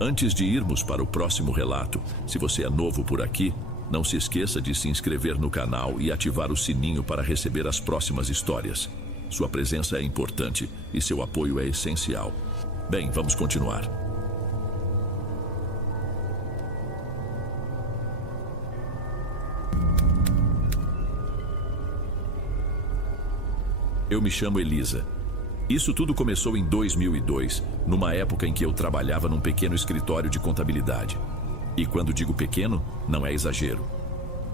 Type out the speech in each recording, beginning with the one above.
Antes de irmos para o próximo relato, se você é novo por aqui, não se esqueça de se inscrever no canal e ativar o sininho para receber as próximas histórias. Sua presença é importante e seu apoio é essencial. Bem, vamos continuar. Eu me chamo Elisa. Isso tudo começou em 2002, numa época em que eu trabalhava num pequeno escritório de contabilidade. E quando digo pequeno, não é exagero.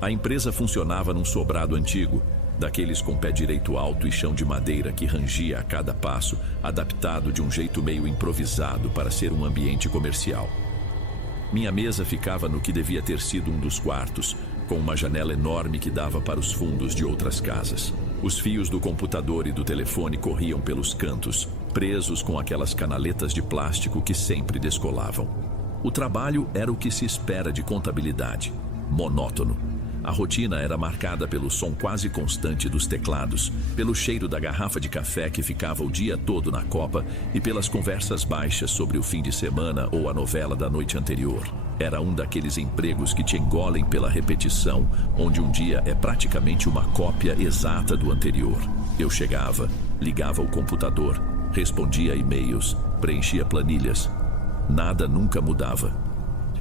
A empresa funcionava num sobrado antigo, daqueles com pé direito alto e chão de madeira que rangia a cada passo, adaptado de um jeito meio improvisado para ser um ambiente comercial. Minha mesa ficava no que devia ter sido um dos quartos, com uma janela enorme que dava para os fundos de outras casas. Os fios do computador e do telefone corriam pelos cantos, presos com aquelas canaletas de plástico que sempre descolavam. O trabalho era o que se espera de contabilidade, monótono. A rotina era marcada pelo som quase constante dos teclados, pelo cheiro da garrafa de café que ficava o dia todo na copa e pelas conversas baixas sobre o fim de semana ou a novela da noite anterior. Era um daqueles empregos que te engolem pela repetição, onde um dia é praticamente uma cópia exata do anterior. Eu chegava, ligava o computador, respondia e-mails, preenchia planilhas. Nada nunca mudava.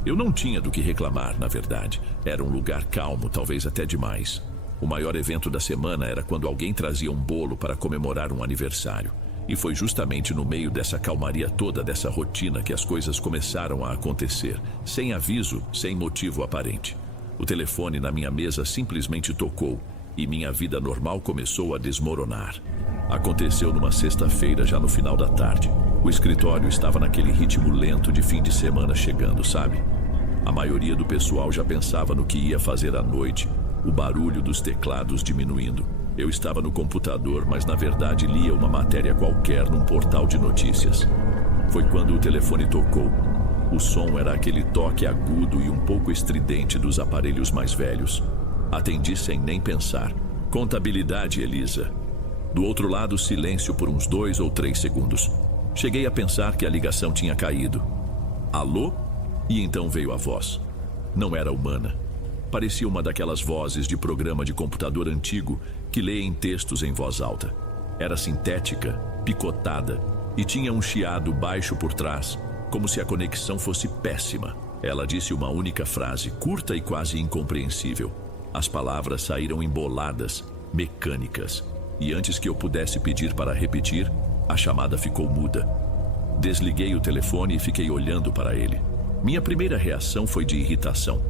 Eu não tinha do que reclamar, na verdade. Era um lugar calmo, talvez até demais. O maior evento da semana era quando alguém trazia um bolo para comemorar um aniversário. E foi justamente no meio dessa calmaria toda, dessa rotina, que as coisas começaram a acontecer, sem aviso, sem motivo aparente. O telefone na minha mesa simplesmente tocou, e minha vida normal começou a desmoronar. Aconteceu numa sexta-feira, já no final da tarde. O escritório estava naquele ritmo lento de fim de semana chegando, sabe? A maioria do pessoal já pensava no que ia fazer à noite, o barulho dos teclados diminuindo. Eu estava no computador, mas na verdade lia uma matéria qualquer num portal de notícias. Foi quando o telefone tocou. O som era aquele toque agudo e um pouco estridente dos aparelhos mais velhos. Atendi sem nem pensar. Contabilidade, Elisa. Do outro lado, silêncio por uns 2 ou 3 segundos. Cheguei a pensar que a ligação tinha caído. Alô? E então veio a voz. Não era humana. Parecia uma daquelas vozes de programa de computador antigo que leem textos em voz alta. Era sintética, picotada e tinha um chiado baixo por trás, como se a conexão fosse péssima. Ela disse uma única frase, curta e quase incompreensível. As palavras saíram emboladas, mecânicas. E antes que eu pudesse pedir para repetir, a chamada ficou muda. Desliguei o telefone e fiquei olhando para ele. Minha primeira reação foi de irritação.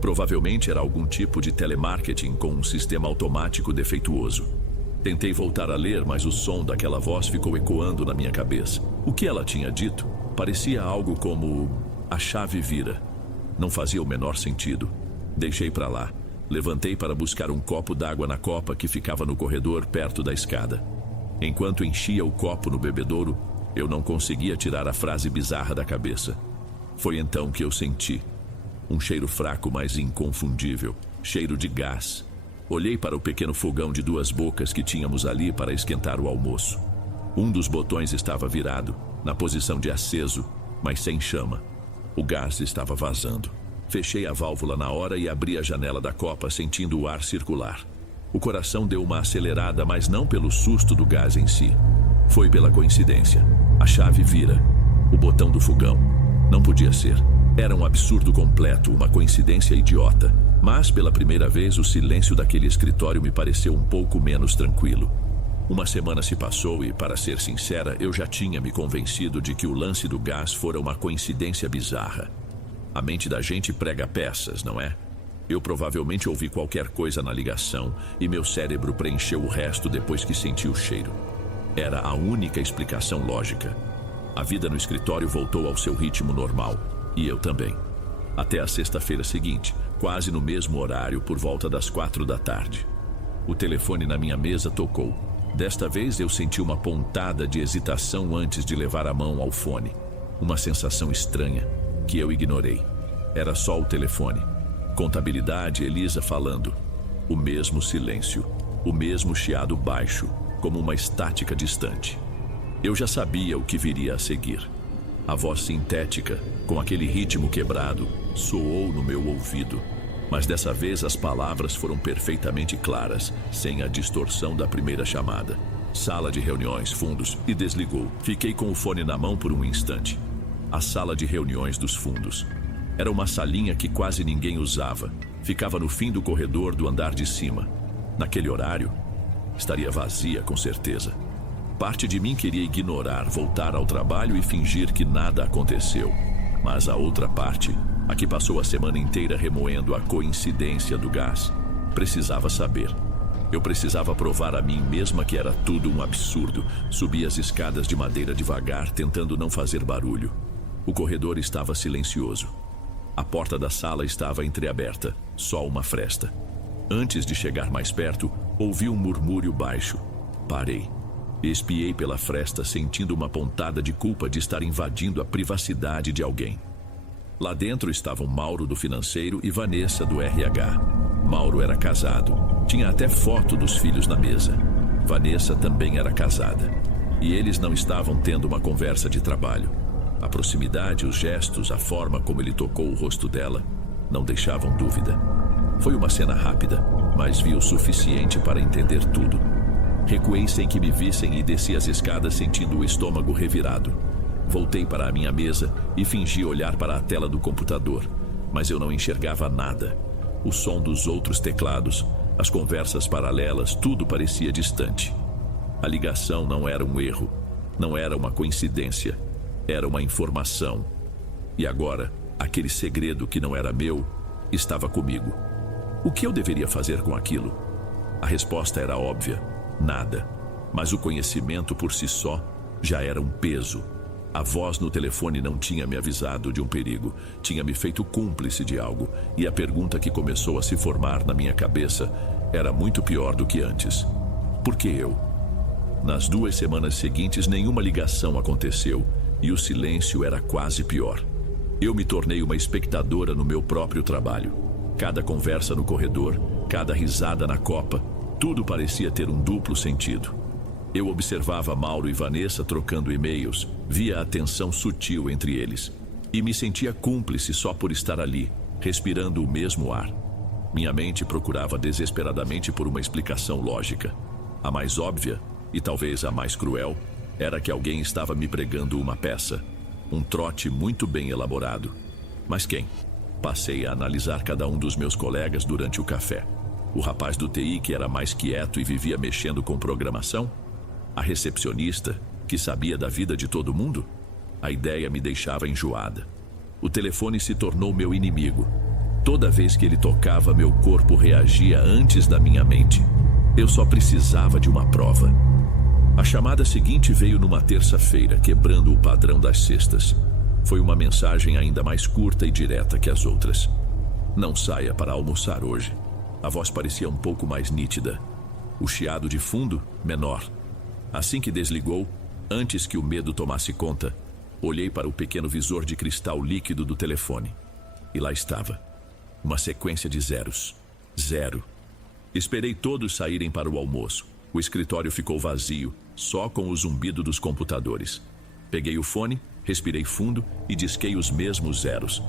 Provavelmente era algum tipo de telemarketing com um sistema automático defeituoso. Tentei voltar a ler, mas o som daquela voz ficou ecoando na minha cabeça. O que ela tinha dito parecia algo como: a chave vira. Não fazia o menor sentido. Deixei para lá. Levantei para buscar um copo d'água na copa que ficava no corredor perto da escada. Enquanto enchia o copo no bebedouro, eu não conseguia tirar a frase bizarra da cabeça. Foi então que eu senti um cheiro fraco, mas inconfundível, cheiro de gás. Olhei para o pequeno fogão de 2 bocas que tínhamos ali para esquentar o almoço. Um dos botões estava virado, na posição de aceso, mas sem chama. O gás estava vazando. Fechei a válvula na hora e abri a janela da copa, sentindo o ar circular. O coração deu uma acelerada, mas não pelo susto do gás em si. Foi pela coincidência. A chave vira. O botão do fogão. Não podia ser. Era um absurdo completo, uma coincidência idiota. Mas, pela primeira vez, o silêncio daquele escritório me pareceu um pouco menos tranquilo. Uma semana se passou e, para ser sincera, eu já tinha me convencido de que o lance do gás fora uma coincidência bizarra. A mente da gente prega peças, não é? Eu provavelmente ouvi qualquer coisa na ligação e meu cérebro preencheu o resto depois que senti o cheiro. Era a única explicação lógica. A vida no escritório voltou ao seu ritmo normal, e eu também. Até a sexta-feira seguinte, quase no mesmo horário, por volta das 4 da tarde. O telefone na minha mesa tocou. Desta vez eu senti uma pontada de hesitação antes de levar a mão ao fone. Uma sensação estranha, que eu ignorei. Era só o telefone. Contabilidade, Elisa falando. O mesmo silêncio, o mesmo chiado baixo, como uma estática distante. Eu já sabia o que viria a seguir. A voz sintética, com aquele ritmo quebrado, soou no meu ouvido. Mas dessa vez as palavras foram perfeitamente claras, sem a distorção da primeira chamada. Sala de reuniões, fundos, e desligou. Fiquei com o fone na mão por um instante. A sala de reuniões dos fundos. Era uma salinha que quase ninguém usava. Ficava no fim do corredor do andar de cima. Naquele horário, estaria vazia com certeza. Parte de mim queria ignorar, voltar ao trabalho e fingir que nada aconteceu. Mas a outra parte, a que passou a semana inteira remoendo a coincidência do gás, precisava saber. Eu precisava provar a mim mesma que era tudo um absurdo. Subi as escadas de madeira devagar, tentando não fazer barulho. O corredor estava silencioso. A porta da sala estava entreaberta, só uma fresta. Antes de chegar mais perto, ouvi um murmúrio baixo. Parei. Espiei pela fresta, sentindo uma pontada de culpa de estar invadindo a privacidade de alguém. Lá dentro estavam Mauro do financeiro e Vanessa do RH. Mauro era casado. Tinha até foto dos filhos na mesa. Vanessa também era casada. E eles não estavam tendo uma conversa de trabalho. A proximidade, os gestos, a forma como ele tocou o rosto dela, não deixavam dúvida. Foi uma cena rápida, mas vi o suficiente para entender tudo. Recuei sem que me vissem e desci as escadas sentindo o estômago revirado. Voltei para a minha mesa e fingi olhar para a tela do computador, mas eu não enxergava nada. O som dos outros teclados, as conversas paralelas, tudo parecia distante. A ligação não era um erro, não era uma coincidência, era uma informação. E agora, aquele segredo que não era meu, estava comigo. O que eu deveria fazer com aquilo? A resposta era óbvia. Nada. Mas o conhecimento por si só já era um peso. A voz no telefone não tinha me avisado de um perigo, tinha me feito cúmplice de algo, e a pergunta que começou a se formar na minha cabeça era muito pior do que antes. Por que eu? Nas 2 semanas seguintes, nenhuma ligação aconteceu, e o silêncio era quase pior. Eu me tornei uma espectadora no meu próprio trabalho. Cada conversa no corredor, cada risada na copa, tudo parecia ter um duplo sentido. Eu observava Mauro e Vanessa trocando e-mails, via a tensão sutil entre eles. E me sentia cúmplice só por estar ali, respirando o mesmo ar. Minha mente procurava desesperadamente por uma explicação lógica. A mais óbvia, e talvez a mais cruel, era que alguém estava me pregando uma peça. Um trote muito bem elaborado. Mas quem? Passei a analisar cada um dos meus colegas durante o café. O rapaz do TI, que era mais quieto e vivia mexendo com programação? A recepcionista, que sabia da vida de todo mundo? A ideia me deixava enjoada. O telefone se tornou meu inimigo. Toda vez que ele tocava, meu corpo reagia antes da minha mente. Eu só precisava de uma prova. A chamada seguinte veio numa terça-feira, quebrando o padrão das sextas. Foi uma mensagem ainda mais curta e direta que as outras. Não saia para almoçar hoje. A voz parecia um pouco mais nítida. O chiado de fundo, menor. Assim que desligou, antes que o medo tomasse conta, olhei para o pequeno visor de cristal líquido do telefone. E lá estava. Uma sequência de zeros. 0. Esperei todos saírem para o almoço. O escritório ficou vazio, só com o zumbido dos computadores. Peguei o fone, respirei fundo e disquei os mesmos zeros.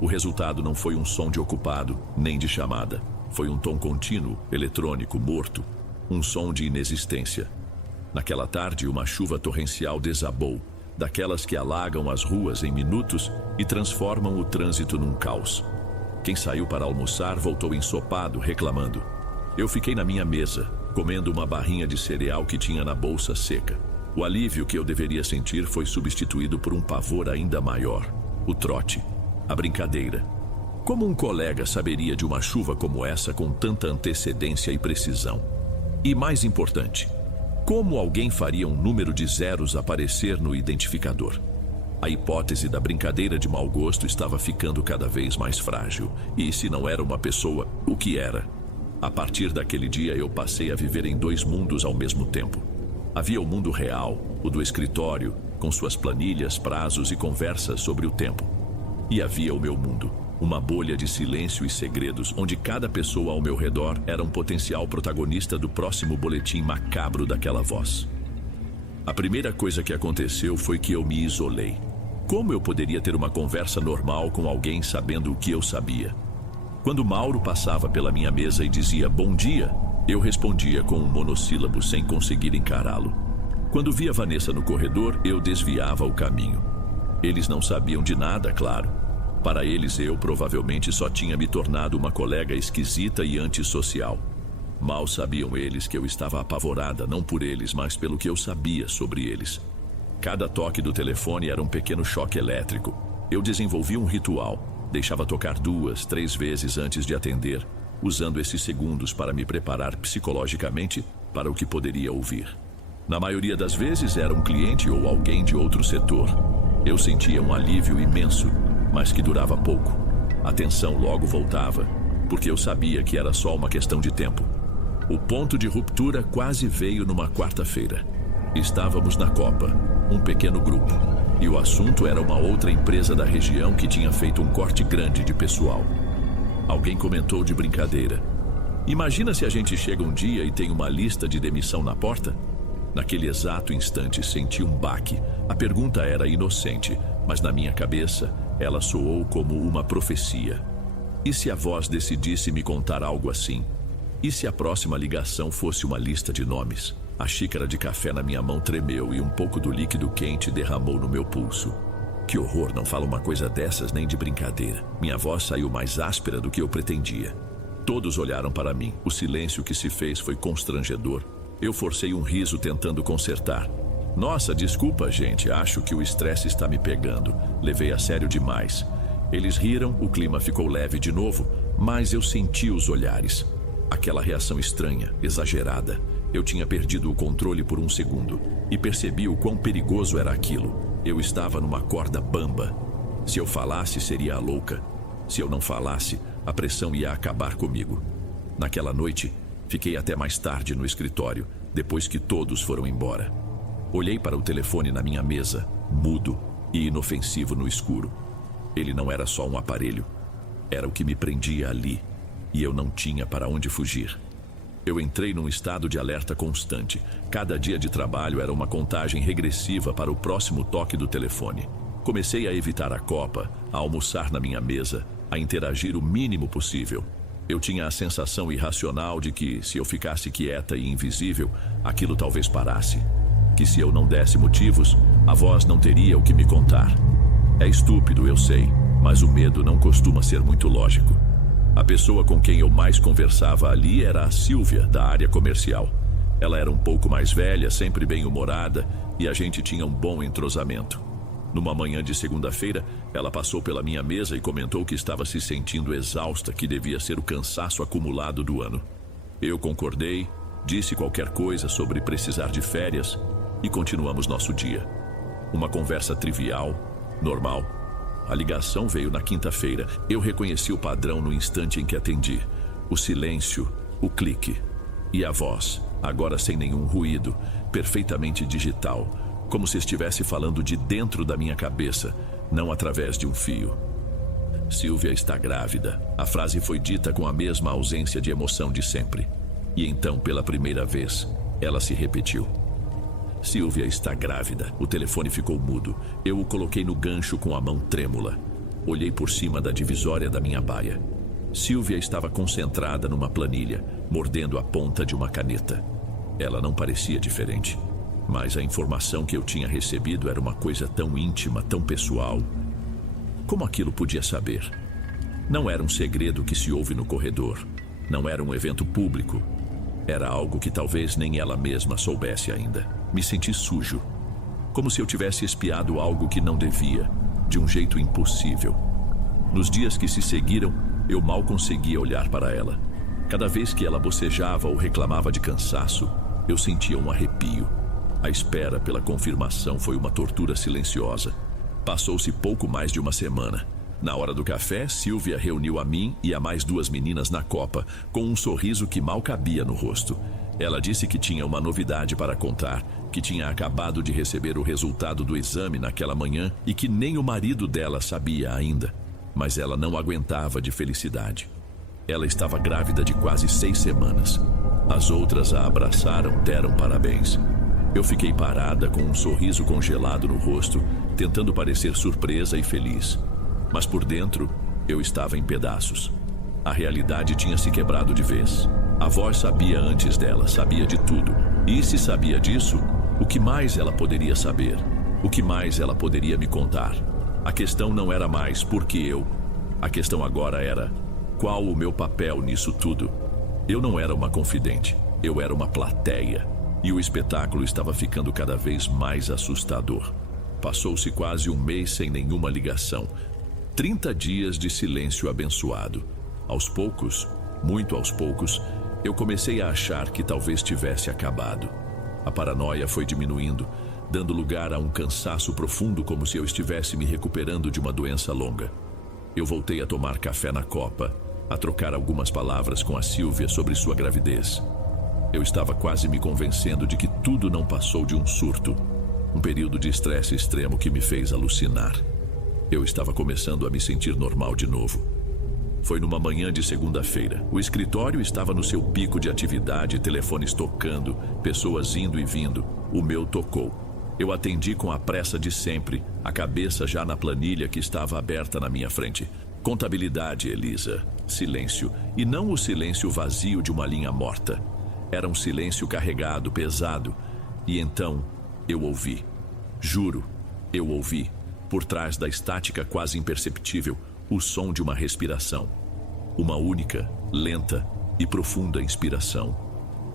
O resultado não foi um som de ocupado, nem de chamada. Foi um tom contínuo, eletrônico, morto. Um som de inexistência. Naquela tarde, uma chuva torrencial desabou, daquelas que alagam as ruas em minutos e transformam o trânsito num caos. Quem saiu para almoçar voltou ensopado, reclamando. Eu fiquei na minha mesa, comendo uma barrinha de cereal que tinha na bolsa seca. O alívio que eu deveria sentir foi substituído por um pavor ainda maior. O trote, a brincadeira. Como um colega saberia de uma chuva como essa com tanta antecedência e precisão? E mais importante, como alguém faria um número de zeros aparecer no identificador? A hipótese da brincadeira de mau gosto estava ficando cada vez mais frágil. E se não era uma pessoa, o que era? A partir daquele dia eu passei a viver em 2 mundos ao mesmo tempo. Havia o mundo real, o do escritório, com suas planilhas, prazos e conversas sobre o tempo. E havia o meu mundo, uma bolha de silêncio e segredos, onde cada pessoa ao meu redor era um potencial protagonista do próximo boletim macabro daquela voz. A primeira coisa que aconteceu foi que eu me isolei. Como eu poderia ter uma conversa normal com alguém sabendo o que eu sabia? Quando Mauro passava pela minha mesa e dizia bom dia, eu respondia com um monossílabo sem conseguir encará-lo. Quando via Vanessa no corredor, eu desviava o caminho. Eles não sabiam de nada, claro. Para eles, eu provavelmente só tinha me tornado uma colega esquisita e antissocial. Mal sabiam eles que eu estava apavorada, não por eles, mas pelo que eu sabia sobre eles. Cada toque do telefone era um pequeno choque elétrico. Eu desenvolvi um ritual. Deixava tocar 2, 3 vezes antes de atender, usando esses segundos para me preparar psicologicamente para o que poderia ouvir. Na maioria das vezes era um cliente ou alguém de outro setor. Eu sentia um alívio imenso, mas que durava pouco. A tensão logo voltava, porque eu sabia que era só uma questão de tempo. O ponto de ruptura quase veio numa quarta-feira. Estávamos na Copa, um pequeno grupo, e o assunto era uma outra empresa da região que tinha feito um corte grande de pessoal. Alguém comentou de brincadeira: imagina se a gente chega um dia e tem uma lista de demissão na porta? Naquele exato instante senti um baque. A pergunta era inocente, mas na minha cabeça ela soou como uma profecia. E se a voz decidisse me contar algo assim? E se a próxima ligação fosse uma lista de nomes? A xícara de café na minha mão tremeu e um pouco do líquido quente derramou no meu pulso. Que horror, não fala uma coisa dessas nem de brincadeira. Minha voz saiu mais áspera do que eu pretendia. Todos olharam para mim. O silêncio que se fez foi constrangedor. Eu forcei um riso tentando consertar. Nossa, desculpa, gente, acho que o estresse está me pegando. Levei a sério demais. Eles riram, o clima ficou leve de novo, mas eu senti os olhares. Aquela reação estranha, exagerada. Eu tinha perdido o controle por um segundo e percebi o quão perigoso era aquilo. Eu estava numa corda bamba. Se eu falasse, seria a louca. Se eu não falasse, a pressão ia acabar comigo. Naquela noite, fiquei até mais tarde no escritório, depois que todos foram embora. Olhei para o telefone na minha mesa, mudo e inofensivo no escuro. Ele não era só um aparelho. Era o que me prendia ali, e eu não tinha para onde fugir. Eu entrei num estado de alerta constante. Cada dia de trabalho era uma contagem regressiva para o próximo toque do telefone. Comecei a evitar a copa, a almoçar na minha mesa, a interagir o mínimo possível. Eu tinha a sensação irracional de que, se eu ficasse quieta e invisível, aquilo talvez parasse. Que se eu não desse motivos, a voz não teria o que me contar. É estúpido, eu sei, mas o medo não costuma ser muito lógico. A pessoa com quem eu mais conversava ali era a Silvia, da área comercial. Ela era um pouco mais velha, sempre bem-humorada, e a gente tinha um bom entrosamento. Numa manhã de segunda-feira, ela passou pela minha mesa e comentou que estava se sentindo exausta, que devia ser o cansaço acumulado do ano. Eu concordei, disse qualquer coisa sobre precisar de férias e continuamos nosso dia. Uma conversa trivial, normal. A ligação veio na quinta-feira. Eu reconheci o padrão no instante em que atendi. O silêncio, o clique e a voz, agora sem nenhum ruído, perfeitamente digital, como se estivesse falando de dentro da minha cabeça, não através de um fio. Silvia está grávida. A frase foi dita com a mesma ausência de emoção de sempre. E então, pela primeira vez, ela se repetiu. Silvia está grávida. O telefone ficou mudo. Eu o coloquei no gancho com a mão trêmula. Olhei por cima da divisória da minha baia. Silvia estava concentrada numa planilha, mordendo a ponta de uma caneta. Ela não parecia diferente, mas a informação que eu tinha recebido era uma coisa tão íntima, tão pessoal. Como aquilo podia saber? Não era um segredo que se ouve no corredor. Não era um evento público. Era algo que talvez nem ela mesma soubesse ainda. Me senti sujo, como se eu tivesse espiado algo que não devia, de um jeito impossível. Nos dias que se seguiram, eu mal conseguia olhar para ela. Cada vez que ela bocejava ou reclamava de cansaço, eu sentia um arrepio. A espera pela confirmação foi uma tortura silenciosa. Passou-se pouco mais de uma semana. Na hora do café, Silvia reuniu a mim e a mais 2 meninas na copa, com um sorriso que mal cabia no rosto. Ela disse que tinha uma novidade para contar, que tinha acabado de receber o resultado do exame naquela manhã e que nem o marido dela sabia ainda. Mas ela não aguentava de felicidade. Ela estava grávida de quase 6 semanas. As outras a abraçaram, deram parabéns. Eu fiquei parada com um sorriso congelado no rosto, tentando parecer surpresa e feliz. Mas por dentro, eu estava em pedaços. A realidade tinha se quebrado de vez. A voz sabia antes dela, sabia de tudo. E se sabia disso, o que mais ela poderia saber? O que mais ela poderia me contar? A questão não era mais por que eu. A questão agora era: qual o meu papel nisso tudo? Eu não era uma confidente, eu era uma plateia. E o espetáculo estava ficando cada vez mais assustador. Passou-se quase um mês sem nenhuma ligação. 30 dias de silêncio abençoado. Aos poucos, muito aos poucos, eu comecei a achar que talvez tivesse acabado. A paranoia foi diminuindo, dando lugar a um cansaço profundo, como se eu estivesse me recuperando de uma doença longa. Eu voltei a tomar café na copa, a trocar algumas palavras com a Silvia sobre sua gravidez. Eu estava quase me convencendo de que tudo não passou de um surto, um período de estresse extremo que me fez alucinar. Eu estava começando a me sentir normal de novo. Foi numa manhã de segunda-feira. O escritório estava no seu pico de atividade, telefones tocando, pessoas indo e vindo. O meu tocou. Eu atendi com a pressa de sempre, a cabeça já na planilha que estava aberta na minha frente. Contabilidade, Elisa. Silêncio. E não o silêncio vazio de uma linha morta. Era um silêncio carregado, pesado. E então, eu ouvi. Juro, eu ouvi, por trás da estática quase imperceptível, o som de uma respiração. Uma única, lenta e profunda inspiração,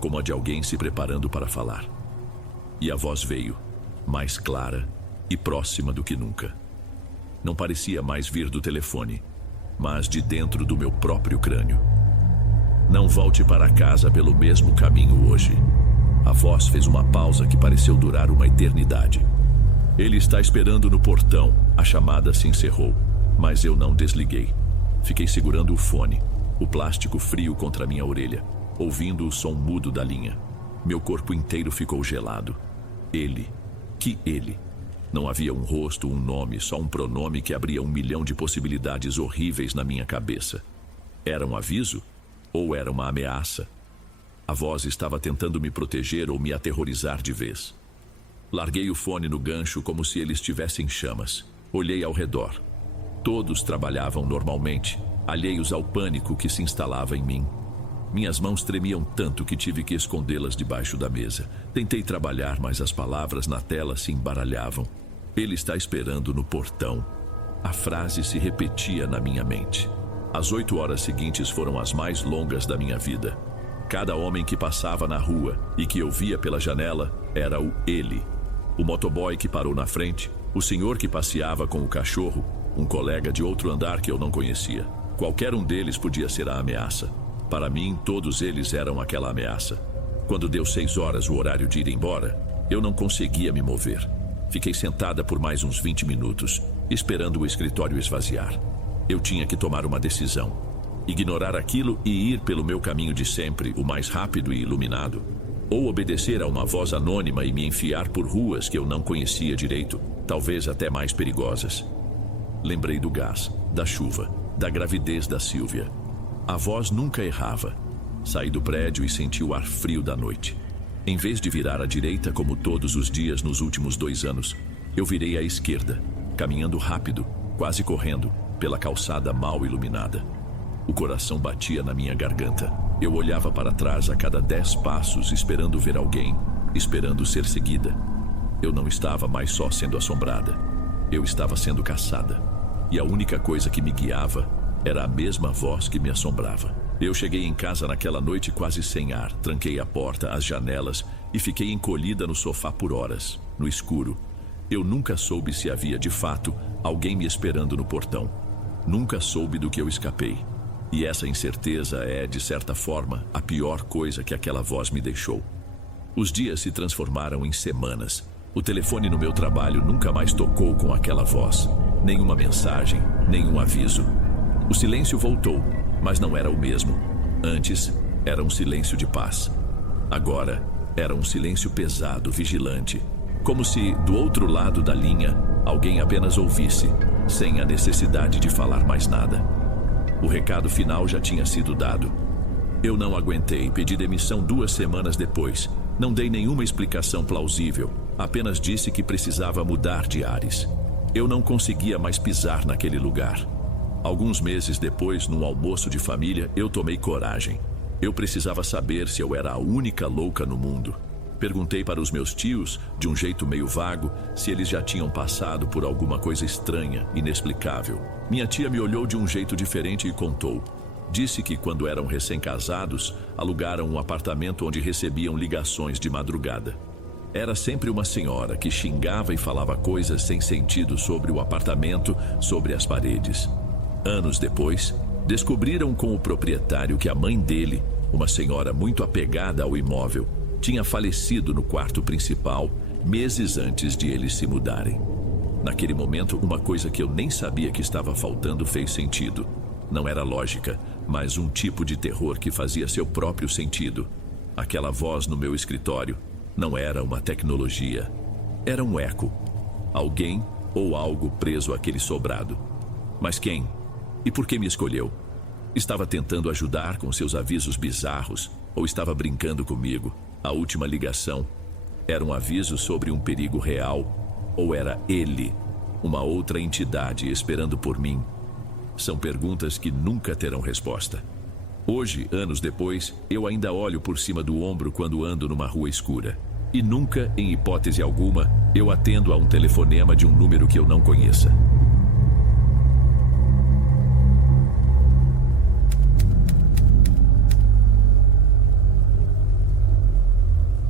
como a de alguém se preparando para falar. E a voz veio, mais clara e próxima do que nunca. Não parecia mais vir do telefone, mas de dentro do meu próprio crânio. Não volte para casa pelo mesmo caminho hoje. A voz fez uma pausa que pareceu durar uma eternidade. Ele está esperando no portão. A chamada se encerrou, mas eu não desliguei. Fiquei segurando o fone, o plástico frio contra minha orelha, ouvindo o som mudo da linha. Meu corpo inteiro ficou gelado. Ele. Que ele? Não havia um rosto, um nome, só um pronome que abria 1 milhão de possibilidades horríveis na minha cabeça. Era um aviso? Ou era uma ameaça? A voz estava tentando me proteger ou me aterrorizar de vez. Larguei o fone no gancho como se ele estivesse em chamas. Olhei ao redor. Todos trabalhavam normalmente, alheios ao pânico que se instalava em mim. Minhas mãos tremiam tanto que tive que escondê-las debaixo da mesa. Tentei trabalhar, mas as palavras na tela se embaralhavam. Ele está esperando no portão. A frase se repetia na minha mente. As 8 horas seguintes foram as mais longas da minha vida. Cada homem que passava na rua e que eu via pela janela era o ele. O motoboy que parou na frente, o senhor que passeava com o cachorro, um colega de outro andar que eu não conhecia. Qualquer um deles podia ser a ameaça. Para mim, todos eles eram aquela ameaça. Quando deu 6 horas, o horário de ir embora, eu não conseguia me mover. Fiquei sentada por mais uns 20 minutos, esperando o escritório esvaziar. Eu tinha que tomar uma decisão. Ignorar aquilo e ir pelo meu caminho de sempre, o mais rápido e iluminado. Ou obedecer a uma voz anônima e me enfiar por ruas que eu não conhecia direito, talvez até mais perigosas. Lembrei do gás, da chuva, da gravidez da Silvia. A voz nunca errava. Saí do prédio e senti o ar frio da noite. Em vez de virar à direita como todos os dias nos últimos 2 anos, eu virei à esquerda, caminhando rápido, quase correndo, pela calçada mal iluminada. O coração batia na minha garganta. Eu olhava para trás a cada 10 passos, esperando ver alguém, esperando ser seguida. Eu não estava mais só sendo assombrada. Eu estava sendo caçada. E a única coisa que me guiava era a mesma voz que me assombrava. Eu cheguei em casa naquela noite quase sem ar, tranquei a porta, as janelas e fiquei encolhida no sofá por horas, no escuro. Eu nunca soube se havia, de fato, alguém me esperando no portão. Nunca soube do que eu escapei. E essa incerteza é, de certa forma, a pior coisa que aquela voz me deixou. Os dias se transformaram em semanas. O telefone no meu trabalho nunca mais tocou com aquela voz. Nenhuma mensagem, nenhum aviso. O silêncio voltou, mas não era o mesmo. Antes, era um silêncio de paz. Agora, era um silêncio pesado, vigilante. Como se, do outro lado da linha, alguém apenas ouvisse, sem a necessidade de falar mais nada. O recado final já tinha sido dado. Eu não aguentei, pedi demissão 2 semanas depois. Não dei nenhuma explicação plausível, apenas disse que precisava mudar de ares. Eu não conseguia mais pisar naquele lugar. Alguns meses depois, num almoço de família, eu tomei coragem. Eu precisava saber se eu era a única louca no mundo. Perguntei para os meus tios, de um jeito meio vago, se eles já tinham passado por alguma coisa estranha, inexplicável. Minha tia me olhou de um jeito diferente e contou. Disse que quando eram recém-casados, alugaram um apartamento onde recebiam ligações de madrugada. Era sempre uma senhora que xingava e falava coisas sem sentido sobre o apartamento, sobre as paredes. Anos depois, descobriram com o proprietário que a mãe dele, uma senhora muito apegada ao imóvel, tinha falecido no quarto principal meses antes de eles se mudarem. Naquele momento, uma coisa que eu nem sabia que estava faltando fez sentido. Não era lógica, mas um tipo de terror que fazia seu próprio sentido. Aquela voz no meu escritório não era uma tecnologia. Era um eco. Alguém ou algo preso àquele sobrado. Mas quem? E por que me escolheu? Estava tentando ajudar com seus avisos bizarros ou estava brincando comigo? A última ligação era um aviso sobre um perigo real ou era ele, uma outra entidade esperando por mim? São perguntas que nunca terão resposta. Hoje, anos depois, eu ainda olho por cima do ombro quando ando numa rua escura. E nunca, em hipótese alguma, eu atendo a um telefonema de um número que eu não conheça.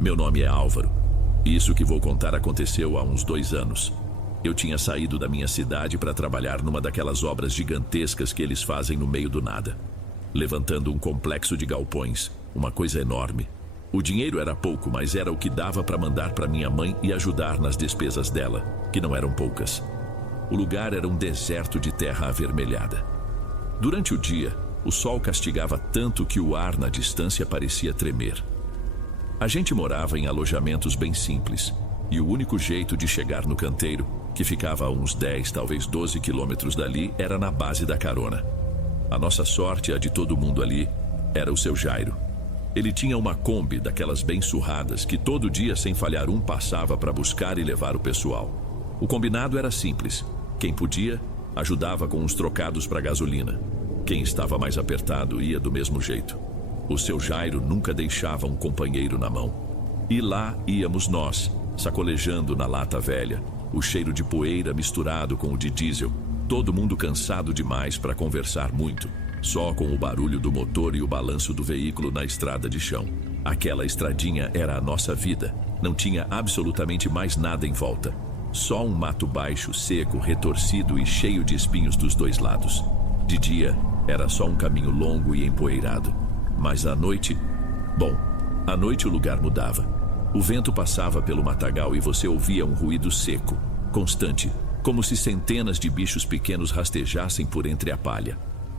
Meu nome é Álvaro. Isso que vou contar aconteceu há uns 2 anos. Eu tinha saído da minha cidade para trabalhar numa daquelas obras gigantescas que eles fazem no meio do nada, levantando um complexo de galpões, uma coisa enorme. O dinheiro era pouco, mas era o que dava para mandar para minha mãe e ajudar nas despesas dela, que não eram poucas. O lugar era um deserto de terra avermelhada. Durante o dia, o sol castigava tanto que o ar na distância parecia tremer. A gente morava em alojamentos bem simples, e o único jeito de chegar no canteiro, que ficava a uns 10, talvez 12 quilômetros dali, era na base da carona. A nossa sorte, a de todo mundo ali, era o seu Jairo. Ele tinha uma Kombi daquelas bem surradas que todo dia, sem falhar um, passava para buscar e levar o pessoal. O combinado era simples. Quem podia, ajudava com uns trocados para gasolina. Quem estava mais apertado ia do mesmo jeito. O seu Jairo nunca deixava um companheiro na mão. E lá íamos nós, sacolejando na lata velha, o cheiro de poeira misturado com o de diesel, todo mundo cansado demais para conversar muito, só com o barulho do motor e o balanço do veículo na estrada de chão. Aquela estradinha era a nossa vida, não tinha absolutamente mais nada em volta. Só um mato baixo, seco, retorcido e cheio de espinhos dos dois lados. De dia, era só um caminho longo e empoeirado. Mas à noite... Bom, à noite o lugar mudava. O vento passava pelo matagal e você ouvia um ruído seco, constante, como se centenas de bichos pequenos rastejassem por entre a palha.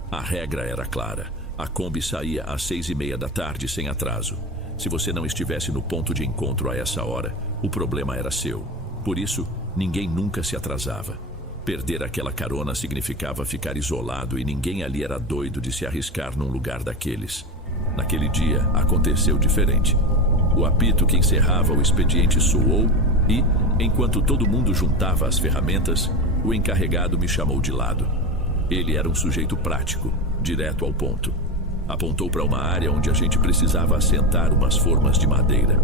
A regra era clara. A Kombi saía às 6:30 da tarde sem atraso. Se você não estivesse no ponto de encontro a essa hora, o problema era seu. Por isso, ninguém nunca se atrasava. Perder aquela carona significava ficar isolado e ninguém ali era doido de se arriscar num lugar daqueles. Naquele dia, aconteceu diferente. O apito que encerrava o expediente soou e, enquanto todo mundo juntava as ferramentas, o encarregado me chamou de lado. Ele era um sujeito prático, direto ao ponto. Apontou para uma área onde a gente precisava assentar umas formas de madeira.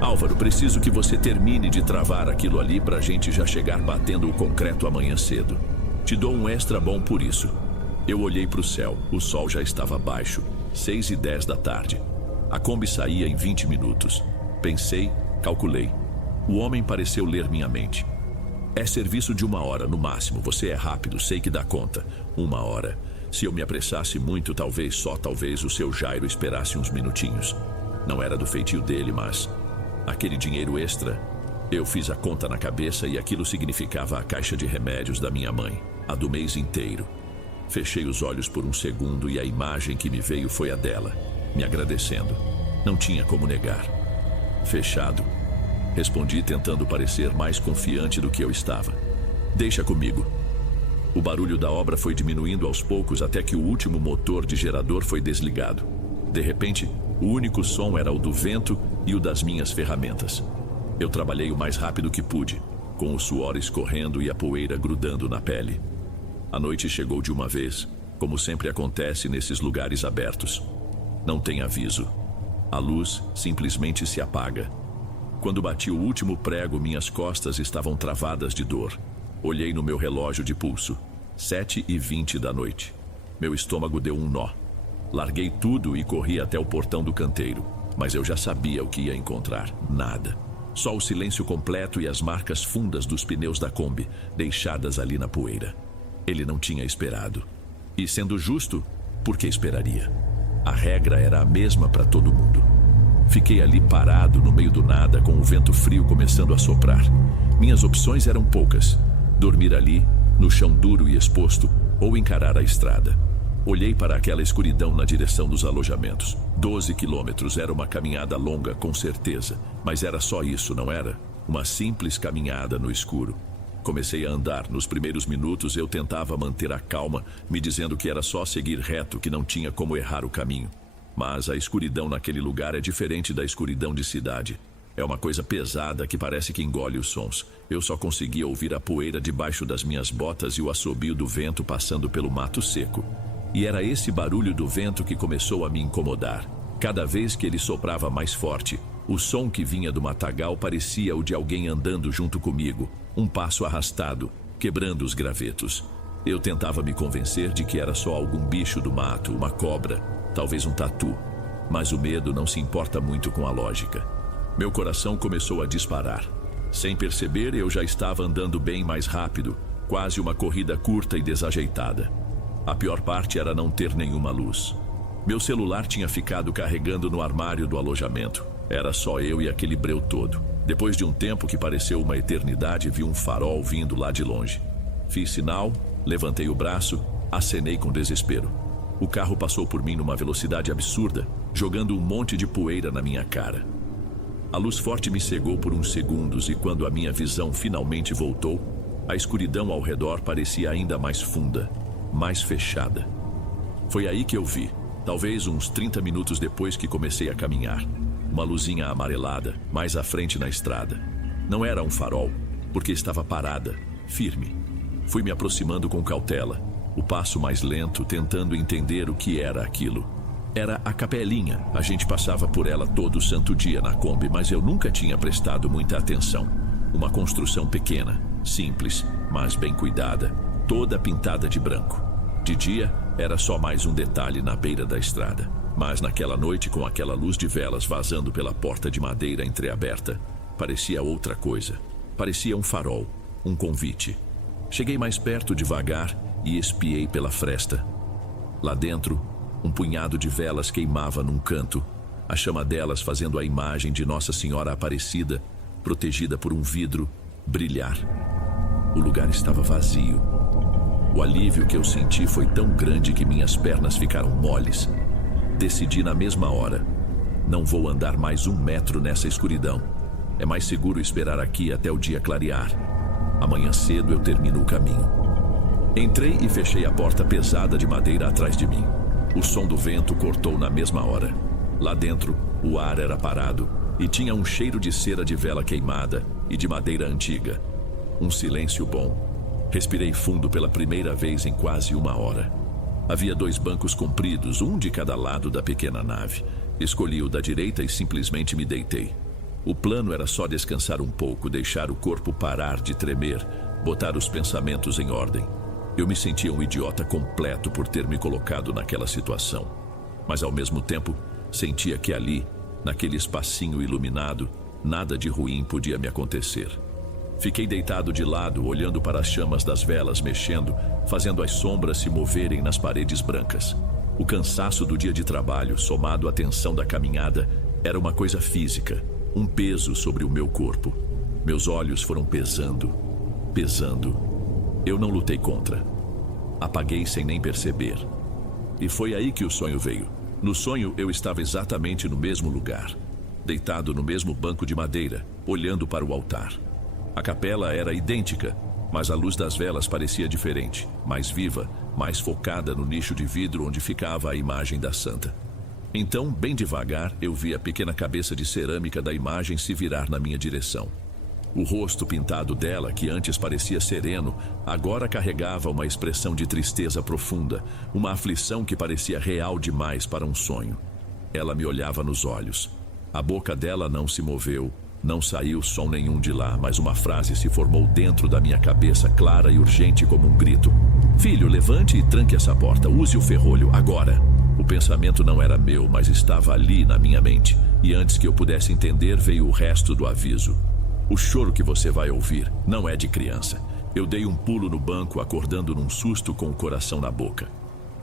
Álvaro, preciso que você termine de travar aquilo ali para a gente já chegar batendo o concreto amanhã cedo. Te dou um extra bom por isso. Eu olhei para o céu, o sol já estava baixo, 6:10 da tarde. A Kombi saía em 20 minutos. Pensei, calculei. O homem pareceu ler minha mente. É serviço de 1 hora no máximo, você é rápido, sei que dá conta. 1 hora. Se eu me apressasse muito, talvez o seu Jairo esperasse uns minutinhos. Não era do feitio dele, mas... aquele dinheiro extra... Eu fiz a conta na cabeça e aquilo significava a caixa de remédios da minha mãe, a do mês inteiro. Fechei os olhos por um segundo e a imagem que me veio foi a dela, me agradecendo. Não tinha como negar. Fechado. Respondi tentando parecer mais confiante do que eu estava. Deixa comigo. O barulho da obra foi diminuindo aos poucos até que o último motor de gerador foi desligado. De repente, o único som era o do vento e o das minhas ferramentas. Eu trabalhei o mais rápido que pude. com o suor escorrendo e a poeira grudando na pele. A noite chegou de uma vez, como sempre acontece nesses lugares abertos. Não tem aviso. A luz simplesmente se apaga. Quando bati o último prego, minhas costas estavam travadas de dor. Olhei no meu relógio de pulso. 7h20 da noite. Meu estômago deu um nó. Larguei tudo e corri até o portão do canteiro. Mas eu já sabia o que ia encontrar. Nada. Só o silêncio completo e as marcas fundas dos pneus da Kombi, deixadas ali na poeira. Ele não tinha esperado. E sendo justo, por que esperaria? A regra era a mesma para todo mundo. Fiquei ali parado no meio do nada, com o vento frio começando a soprar. Minhas opções eram poucas. Dormir ali, no chão duro e exposto, ou encarar a estrada. Olhei para aquela escuridão na direção dos alojamentos. 12 quilômetros era uma caminhada longa, com certeza. Mas era só isso, não era? Uma simples caminhada no escuro. Comecei a andar. Nos primeiros minutos eu tentava manter a calma, me dizendo que era só seguir reto, que não tinha como errar o caminho. Mas a escuridão naquele lugar é diferente da escuridão de cidade. É uma coisa pesada que parece que engole os sons. Eu só conseguia ouvir a poeira debaixo das minhas botas e o assobio do vento passando pelo mato seco. E era esse barulho do vento que começou a me incomodar. Cada vez que ele soprava mais forte, o som que vinha do matagal parecia o de alguém andando junto comigo, um passo arrastado, quebrando os gravetos. Eu tentava me convencer de que era só algum bicho do mato, uma cobra, talvez um tatu. Mas o medo não se importa muito com a lógica. Meu coração começou a disparar. Sem perceber, eu já estava andando bem mais rápido, quase uma corrida curta e desajeitada. A pior parte era não ter nenhuma luz. Meu celular tinha ficado carregando no armário do alojamento. Era só eu e aquele breu todo. Depois de um tempo que pareceu uma eternidade, vi um farol vindo lá de longe. Fiz sinal, levantei o braço, acenei com desespero. O carro passou por mim numa velocidade absurda, jogando um monte de poeira na minha cara. A luz forte me cegou por uns segundos e quando a minha visão finalmente voltou, a escuridão ao redor parecia ainda mais funda, mais fechada. Foi aí que eu vi, talvez uns 30 minutos depois que comecei a caminhar, uma luzinha amarelada, mais à frente na estrada. Não era um farol, porque estava parada, firme. Fui me aproximando com cautela, o passo mais lento, tentando entender o que era aquilo. Era a capelinha. A gente passava por ela todo santo dia na Kombi, mas eu nunca tinha prestado muita atenção. Uma construção pequena, simples, mas bem cuidada, toda pintada de branco. De dia, era só mais um detalhe na beira da estrada. Mas naquela noite, com aquela luz de velas vazando pela porta de madeira entreaberta, parecia outra coisa. Parecia um farol, um convite. Cheguei mais perto devagar e espiei pela fresta. Lá dentro, um punhado de velas queimava num canto, a chama delas fazendo a imagem de Nossa Senhora Aparecida, protegida por um vidro, brilhar. O lugar estava vazio. O alívio que eu senti foi tão grande que minhas pernas ficaram moles. Decidi na mesma hora: não vou andar mais 1 metro nessa escuridão. É mais seguro esperar aqui até o dia clarear. Amanhã cedo eu termino o caminho. Entrei e fechei a porta pesada de madeira atrás de mim. O som do vento cortou na mesma hora. Lá dentro, o ar era parado e tinha um cheiro de cera de vela queimada e de madeira antiga. Um silêncio bom. Respirei fundo pela primeira vez em quase 1 hora. Havia 2 bancos compridos, um de cada lado da pequena nave. Escolhi o da direita e simplesmente me deitei. O plano era só descansar um pouco, deixar o corpo parar de tremer, botar os pensamentos em ordem. Eu me sentia um idiota completo por ter me colocado naquela situação. Mas ao mesmo tempo, sentia que ali, naquele espacinho iluminado, nada de ruim podia me acontecer. Fiquei deitado de lado, olhando para as chamas das velas mexendo, fazendo as sombras se moverem nas paredes brancas. O cansaço do dia de trabalho, somado à tensão da caminhada, era uma coisa física, um peso sobre o meu corpo. Meus olhos foram pesando. Eu não lutei contra. Apaguei sem nem perceber. E foi aí que o sonho veio. No sonho, eu estava exatamente no mesmo lugar, deitado no mesmo banco de madeira, olhando para o altar. A capela era idêntica, mas a luz das velas parecia diferente, mais viva, mais focada no nicho de vidro onde ficava a imagem da santa. Então, bem devagar, eu vi a pequena cabeça de cerâmica da imagem se virar na minha direção. O rosto pintado dela, que antes parecia sereno, agora carregava uma expressão de tristeza profunda, uma aflição que parecia real demais para um sonho. Ela me olhava nos olhos. A boca dela não se moveu, não saiu som nenhum de lá, mas uma frase se formou dentro da minha cabeça, clara e urgente como um grito. Filho, levante e tranque essa porta, use o ferrolho, agora. O pensamento não era meu, mas estava ali na minha mente, e antes que eu pudesse entender, veio o resto do aviso. O choro que você vai ouvir não é de criança. Eu dei um pulo no banco, acordando num susto com o coração na boca.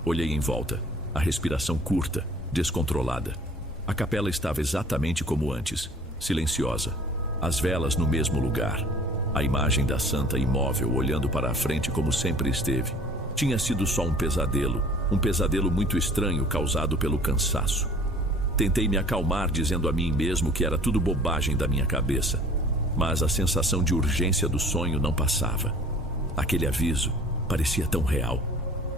Olhei em volta, a respiração curta, descontrolada. A capela estava exatamente como antes, silenciosa, as velas no mesmo lugar. A imagem da santa imóvel, olhando para a frente como sempre esteve. Tinha sido só um pesadelo muito estranho causado pelo cansaço. Tentei me acalmar dizendo a mim mesmo que era tudo bobagem da minha cabeça, mas a sensação de urgência do sonho não passava. Aquele aviso parecia tão real.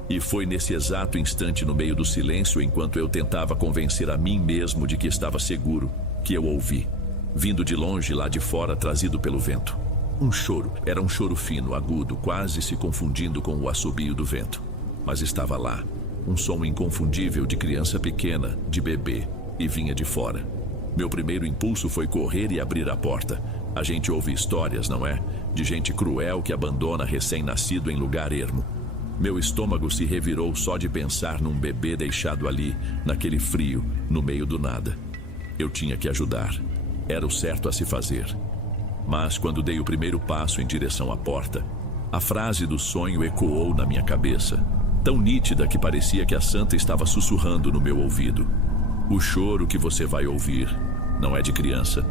E foi nesse exato instante, no meio do silêncio, enquanto eu tentava convencer a mim mesmo de que estava seguro, que eu ouvi, vindo de longe, lá de fora, trazido pelo vento. Um choro. Era um choro fino, agudo, quase se confundindo com o assobio do vento. Mas estava lá, um som inconfundível de criança pequena, de bebê, e vinha de fora. Meu primeiro impulso foi correr e abrir a porta. A gente ouve histórias, não é? De gente cruel que abandona recém-nascido em lugar ermo. Meu estômago se revirou só de pensar num bebê deixado ali, naquele frio, no meio do nada. Eu tinha que ajudar. Era o certo a se fazer. Mas quando dei o primeiro passo em direção à porta, a frase do sonho ecoou na minha cabeça, tão nítida que parecia que a santa estava sussurrando no meu ouvido. O choro que você vai ouvir não é de criança.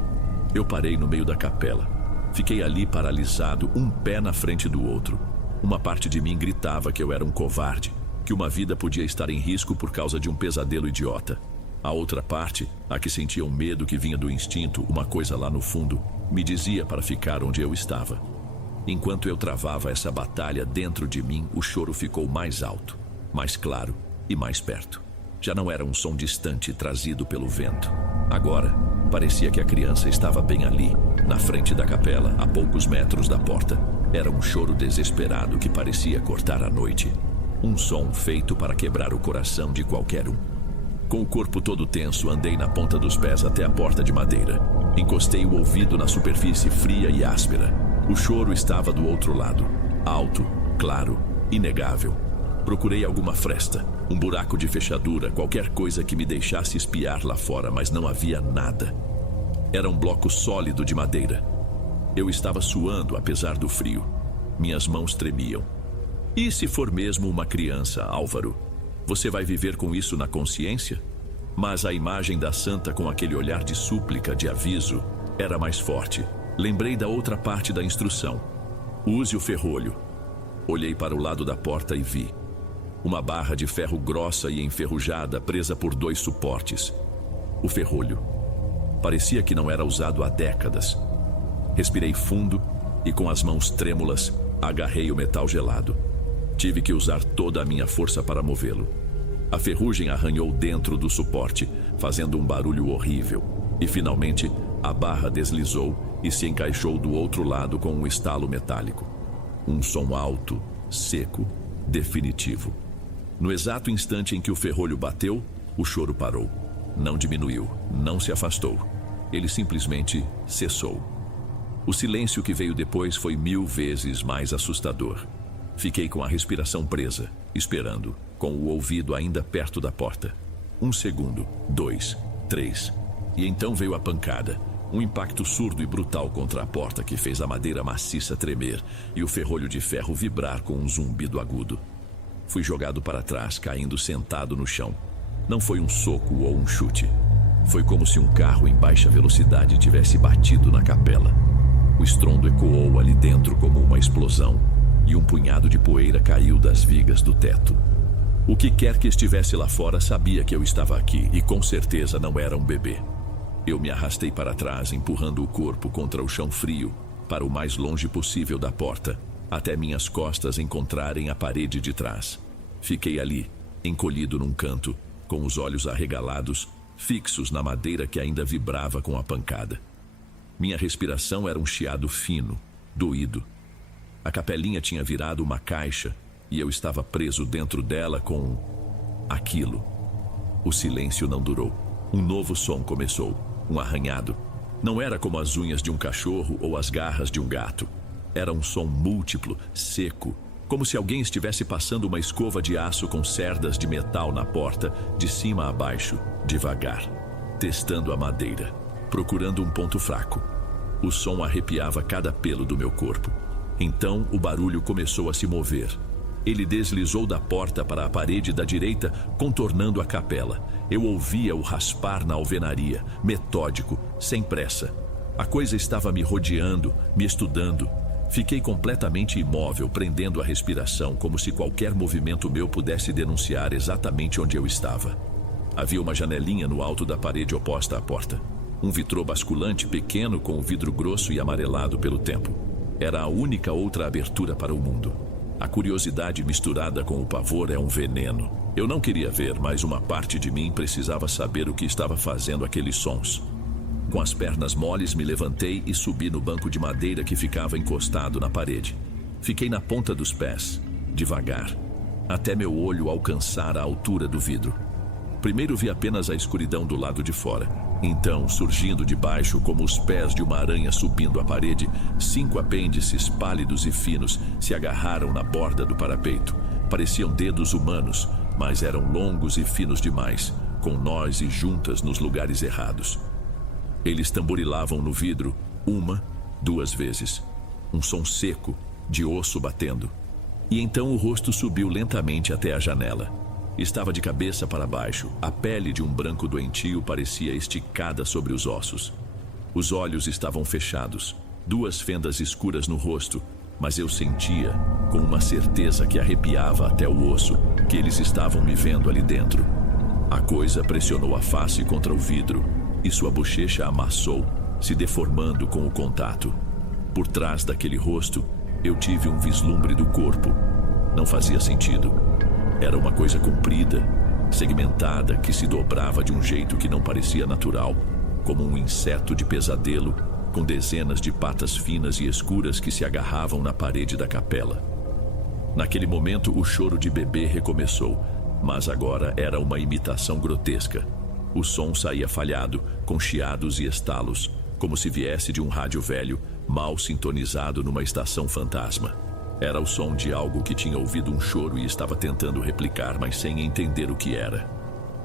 Eu parei no meio da capela. Fiquei ali paralisado, um pé na frente do outro. Uma parte de mim gritava que eu era um covarde, que uma vida podia estar em risco por causa de um pesadelo idiota. A outra parte, a que sentia um medo que vinha do instinto, uma coisa lá no fundo, me dizia para ficar onde eu estava. Enquanto eu travava essa batalha dentro de mim, o choro ficou mais alto, mais claro e mais perto. Já não era um som distante trazido pelo vento. Agora, parecia que a criança estava bem ali, na frente da capela, a poucos metros da porta. Era um choro desesperado que parecia cortar a noite. Um som feito para quebrar o coração de qualquer um. Com o corpo todo tenso, andei na ponta dos pés até a porta de madeira. Encostei o ouvido na superfície fria e áspera. O choro estava do outro lado. Alto, claro, inegável. Procurei alguma fresta, um buraco de fechadura, qualquer coisa que me deixasse espiar lá fora, mas não havia nada. Era um bloco sólido de madeira. Eu estava suando apesar do frio. Minhas mãos tremiam. E se for mesmo uma criança, Álvaro? Você vai viver com isso na consciência? Mas a imagem da santa com aquele olhar de súplica, de aviso, era mais forte. Lembrei da outra parte da instrução. Use o ferrolho. Olhei para o lado da porta e vi uma barra de ferro grossa e enferrujada presa por 2 suportes. O ferrolho. Parecia que não era usado há décadas. Respirei fundo e, com as mãos trêmulas, agarrei o metal gelado. Tive que usar toda a minha força para movê-lo. A ferrugem arranhou dentro do suporte, fazendo um barulho horrível. E, finalmente, a barra deslizou e se encaixou do outro lado com um estalo metálico. Um som alto, seco, definitivo. No exato instante em que o ferrolho bateu, o choro parou. Não diminuiu, não se afastou. Ele simplesmente cessou. O silêncio que veio depois foi 1000 vezes mais assustador. Fiquei com a respiração presa, esperando, com o ouvido ainda perto da porta. 1 segundo, 2, 3. E então veio a pancada. Um impacto surdo e brutal contra a porta que fez a madeira maciça tremer e o ferrolho de ferro vibrar com um zumbido agudo. Fui jogado para trás, caindo sentado no chão. Não foi um soco ou um chute. Foi como se um carro em baixa velocidade tivesse batido na capela. O estrondo ecoou ali dentro como uma explosão e um punhado de poeira caiu das vigas do teto. O que quer que estivesse lá fora sabia que eu estava aqui e com certeza não era um bebê. Eu me arrastei para trás, empurrando o corpo contra o chão frio, para o mais longe possível da porta, até minhas costas encontrarem a parede de trás. Fiquei ali, encolhido num canto, com os olhos arregalados, fixos na madeira que ainda vibrava com a pancada. Minha respiração era um chiado fino, doído. A capelinha tinha virado uma caixa e eu estava preso dentro dela com aquilo. O silêncio não durou. Um novo som começou, um arranhado. Não era como as unhas de um cachorro ou as garras de um gato. Era um som múltiplo, seco, como se alguém estivesse passando uma escova de aço com cerdas de metal na porta, de cima a baixo, devagar, testando a madeira, procurando um ponto fraco. O som arrepiava cada pelo do meu corpo. Então o barulho começou a se mover. Ele deslizou da porta para a parede da direita, contornando a capela. Eu ouvia o raspar na alvenaria, metódico, sem pressa. A coisa estava me rodeando, me estudando. Fiquei completamente imóvel, prendendo a respiração, como se qualquer movimento meu pudesse denunciar exatamente onde eu estava. Havia uma janelinha no alto da parede oposta à porta. Um vitrô basculante pequeno com o vidro grosso e amarelado pelo tempo. Era a única outra abertura para o mundo. A curiosidade misturada com o pavor é um veneno. Eu não queria ver, mas uma parte de mim precisava saber o que estava fazendo aqueles sons. Com as pernas moles, me levantei e subi no banco de madeira que ficava encostado na parede. Fiquei na ponta dos pés, devagar, até meu olho alcançar a altura do vidro. Primeiro vi apenas a escuridão do lado de fora. Então, surgindo de baixo como os pés de uma aranha subindo a parede, 5 apêndices pálidos e finos se agarraram na borda do parapeito. Pareciam dedos humanos, mas eram longos e finos demais, com nós e juntas nos lugares errados. Eles tamborilavam no vidro 1, 2 vezes. Um som seco, de osso batendo. E então o rosto subiu lentamente até a janela. Estava de cabeça para baixo. A pele de um branco doentio parecia esticada sobre os ossos. Os olhos estavam fechados, 2 fendas escuras no rosto, mas eu sentia, com uma certeza que arrepiava até o osso, que eles estavam me vendo ali dentro. A coisa pressionou a face contra o vidro e sua bochecha amassou, se deformando com o contato. Por trás daquele rosto, eu tive um vislumbre do corpo. Não fazia sentido. Era uma coisa comprida, segmentada, que se dobrava de um jeito que não parecia natural, como um inseto de pesadelo, com dezenas de patas finas e escuras que se agarravam na parede da capela. Naquele momento, o choro de bebê recomeçou, mas agora era uma imitação grotesca. O som saía falhado, com chiados e estalos, como se viesse de um rádio velho, mal sintonizado numa estação fantasma. Era o som de algo que tinha ouvido um choro e estava tentando replicar, mas sem entender o que era.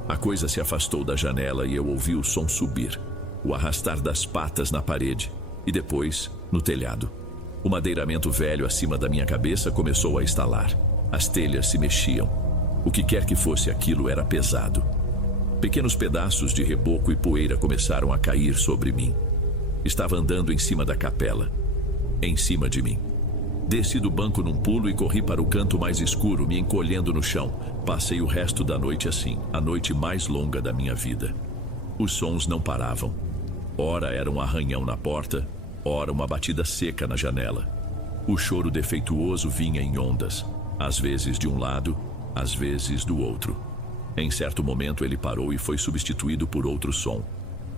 A coisa se afastou da janela e eu ouvi o som subir, o arrastar das patas na parede e depois no telhado. O madeiramento velho acima da minha cabeça começou a estalar. As telhas se mexiam. O que quer que fosse aquilo era pesado. Pequenos pedaços de reboco e poeira começaram a cair sobre mim. Estava andando em cima da capela. Em cima de mim. Desci do banco num pulo e corri para o canto mais escuro, me encolhendo no chão. Passei o resto da noite assim, a noite mais longa da minha vida. Os sons não paravam. Ora era um arranhão na porta, ora uma batida seca na janela. O choro defeituoso vinha em ondas, às vezes de um lado, às vezes do outro. Em certo momento ele parou e foi substituído por outro som.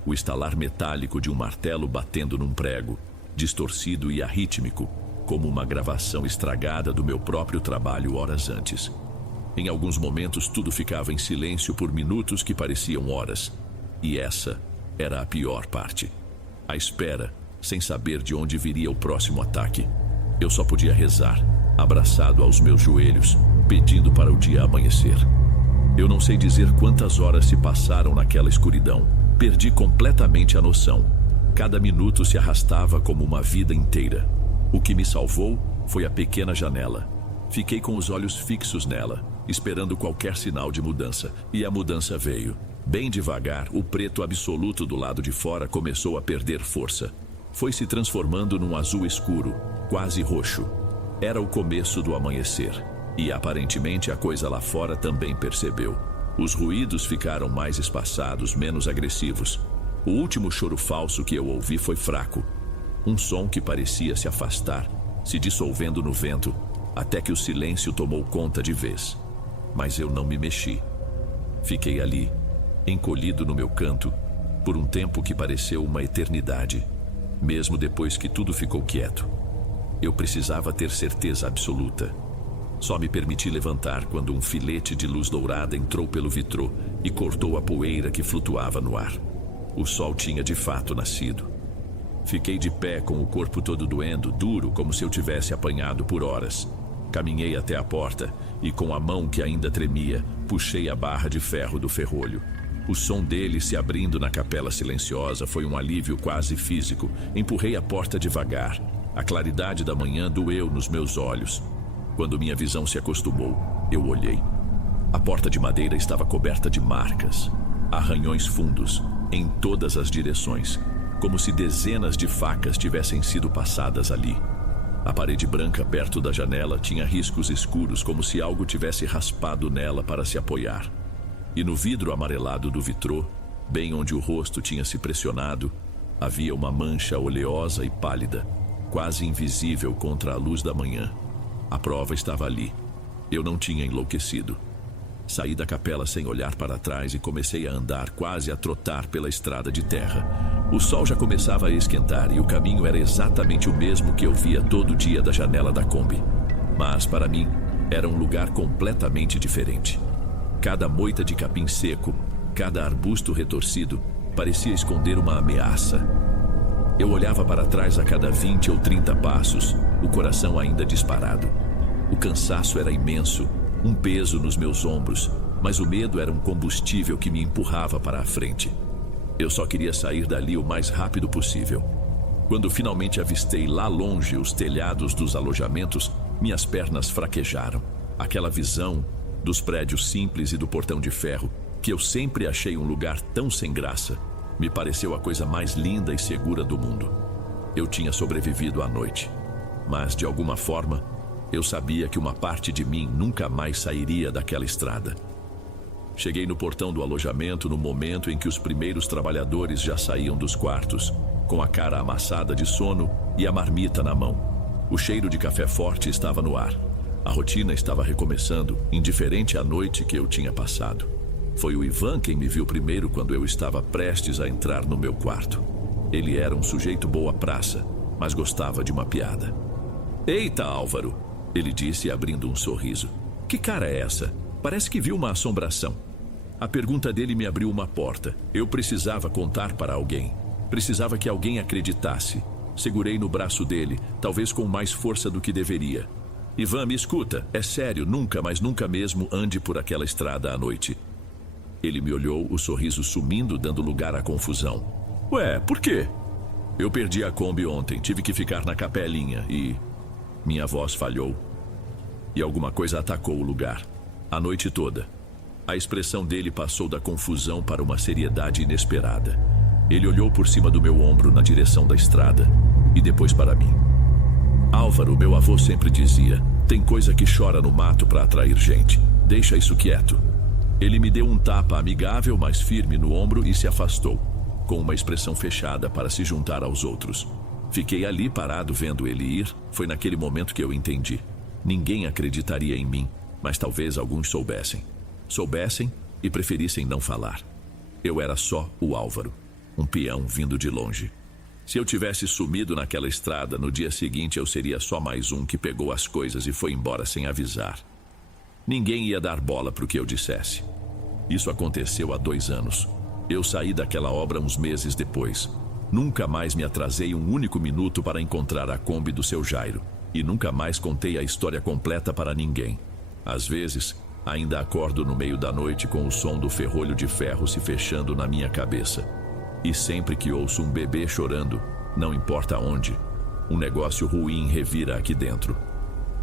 O estalar metálico de um martelo batendo num prego, distorcido e arrítmico, como uma gravação estragada do meu próprio trabalho horas antes. Em alguns momentos tudo ficava em silêncio por minutos que pareciam horas. E essa era a pior parte. A espera, sem saber de onde viria o próximo ataque. Eu só podia rezar, abraçado aos meus joelhos, pedindo para o dia amanhecer. Eu não sei dizer quantas horas se passaram naquela escuridão. Perdi completamente a noção. Cada minuto se arrastava como uma vida inteira. O que me salvou foi a pequena janela. Fiquei com os olhos fixos nela, esperando qualquer sinal de mudança. E a mudança veio. Bem devagar, o preto absoluto do lado de fora começou a perder força. Foi se transformando num azul escuro, quase roxo. Era o começo do amanhecer. E aparentemente a coisa lá fora também percebeu. Os ruídos ficaram mais espaçados, menos agressivos. O último choro falso que eu ouvi foi fraco. Um som que parecia se afastar, se dissolvendo no vento, até que o silêncio tomou conta de vez. Mas eu não me mexi. Fiquei ali, encolhido no meu canto, por um tempo que pareceu uma eternidade. mesmo depois que tudo ficou quieto. Eu precisava ter certeza absoluta. Só me permiti levantar quando um filete de luz dourada entrou pelo vitrô e cortou a poeira que flutuava no ar. O sol tinha de fato nascido. Fiquei de pé com o corpo todo doendo, duro, como se eu tivesse apanhado por horas. Caminhei até a porta e, com a mão que ainda tremia, puxei a barra de ferro do ferrolho. O som dele se abrindo na capela silenciosa foi um alívio quase físico. Empurrei a porta devagar. A claridade da manhã doeu nos meus olhos. Quando minha visão se acostumou, eu olhei. A porta de madeira estava coberta de marcas, arranhões fundos, em todas as direções, como se dezenas de facas tivessem sido passadas ali. A parede branca perto da janela tinha riscos escuros, como se algo tivesse raspado nela para se apoiar. E no vidro amarelado do vitrô, bem onde o rosto tinha se pressionado, havia uma mancha oleosa e pálida, quase invisível contra a luz da manhã. A prova estava ali. Eu não tinha enlouquecido. Saí da capela sem olhar para trás e comecei a andar, quase a trotar pela estrada de terra. O sol já começava a esquentar e o caminho era exatamente o mesmo que eu via todo dia da janela da Kombi. Mas, para mim, era um lugar completamente diferente. Cada moita de capim seco, cada arbusto retorcido, parecia esconder uma ameaça. Eu olhava para trás a cada 20 ou 30 passos, o coração ainda disparado. O cansaço era imenso, um peso nos meus ombros, mas o medo era um combustível que me empurrava para a frente. Eu só queria sair dali o mais rápido possível. Quando finalmente avistei lá longe os telhados dos alojamentos, minhas pernas fraquejaram. Aquela visão dos prédios simples e do portão de ferro, que eu sempre achei um lugar tão sem graça, me pareceu a coisa mais linda e segura do mundo. Eu tinha sobrevivido à noite, mas de alguma forma, eu sabia que uma parte de mim nunca mais sairia daquela estrada. Cheguei no portão do alojamento no momento em que os primeiros trabalhadores já saíam dos quartos, com a cara amassada de sono e a marmita na mão. O cheiro de café forte estava no ar. A rotina estava recomeçando, indiferente à noite que eu tinha passado. Foi o Ivan quem me viu primeiro quando eu estava prestes a entrar no meu quarto. Ele era um sujeito boa praça, mas gostava de uma piada. "Eita, Álvaro!" ele disse, abrindo um sorriso. "Que cara é essa? Parece que viu uma assombração." A pergunta dele me abriu uma porta. Eu precisava contar para alguém. Precisava que alguém acreditasse. Segurei no braço dele, talvez com mais força do que deveria. "Ivan, me escuta. É sério, nunca, mas nunca mesmo ande por aquela estrada à noite." Ele me olhou, o sorriso sumindo, dando lugar à confusão. "Ué, por quê?" "Eu perdi a Kombi ontem, tive que ficar na capelinha e..." Minha voz falhou. E alguma coisa atacou o lugar. A noite toda. A expressão dele passou da confusão para uma seriedade inesperada. Ele olhou por cima do meu ombro na direção da estrada e depois para mim. "Álvaro, meu avô sempre dizia, tem coisa que chora no mato para atrair gente. Deixa isso quieto." Ele me deu um tapa amigável, mas firme no ombro e se afastou, com uma expressão fechada para se juntar aos outros. Fiquei ali parado vendo ele ir. Foi naquele momento que eu entendi. Ninguém acreditaria em mim, mas talvez alguns soubessem. Soubessem e preferissem não falar. Eu era só o Álvaro, um peão vindo de longe. Se eu tivesse sumido naquela estrada, no dia seguinte eu seria só mais um que pegou as coisas e foi embora sem avisar. Ninguém ia dar bola para o que eu dissesse. Isso aconteceu há 2 anos. Eu saí daquela obra uns meses depois. Nunca mais me atrasei um único minuto para encontrar a Kombi do seu Jairo. E nunca mais contei a história completa para ninguém. Às vezes, ainda acordo no meio da noite com o som do ferrolho de ferro se fechando na minha cabeça. E sempre que ouço um bebê chorando, não importa onde, um negócio ruim revira aqui dentro.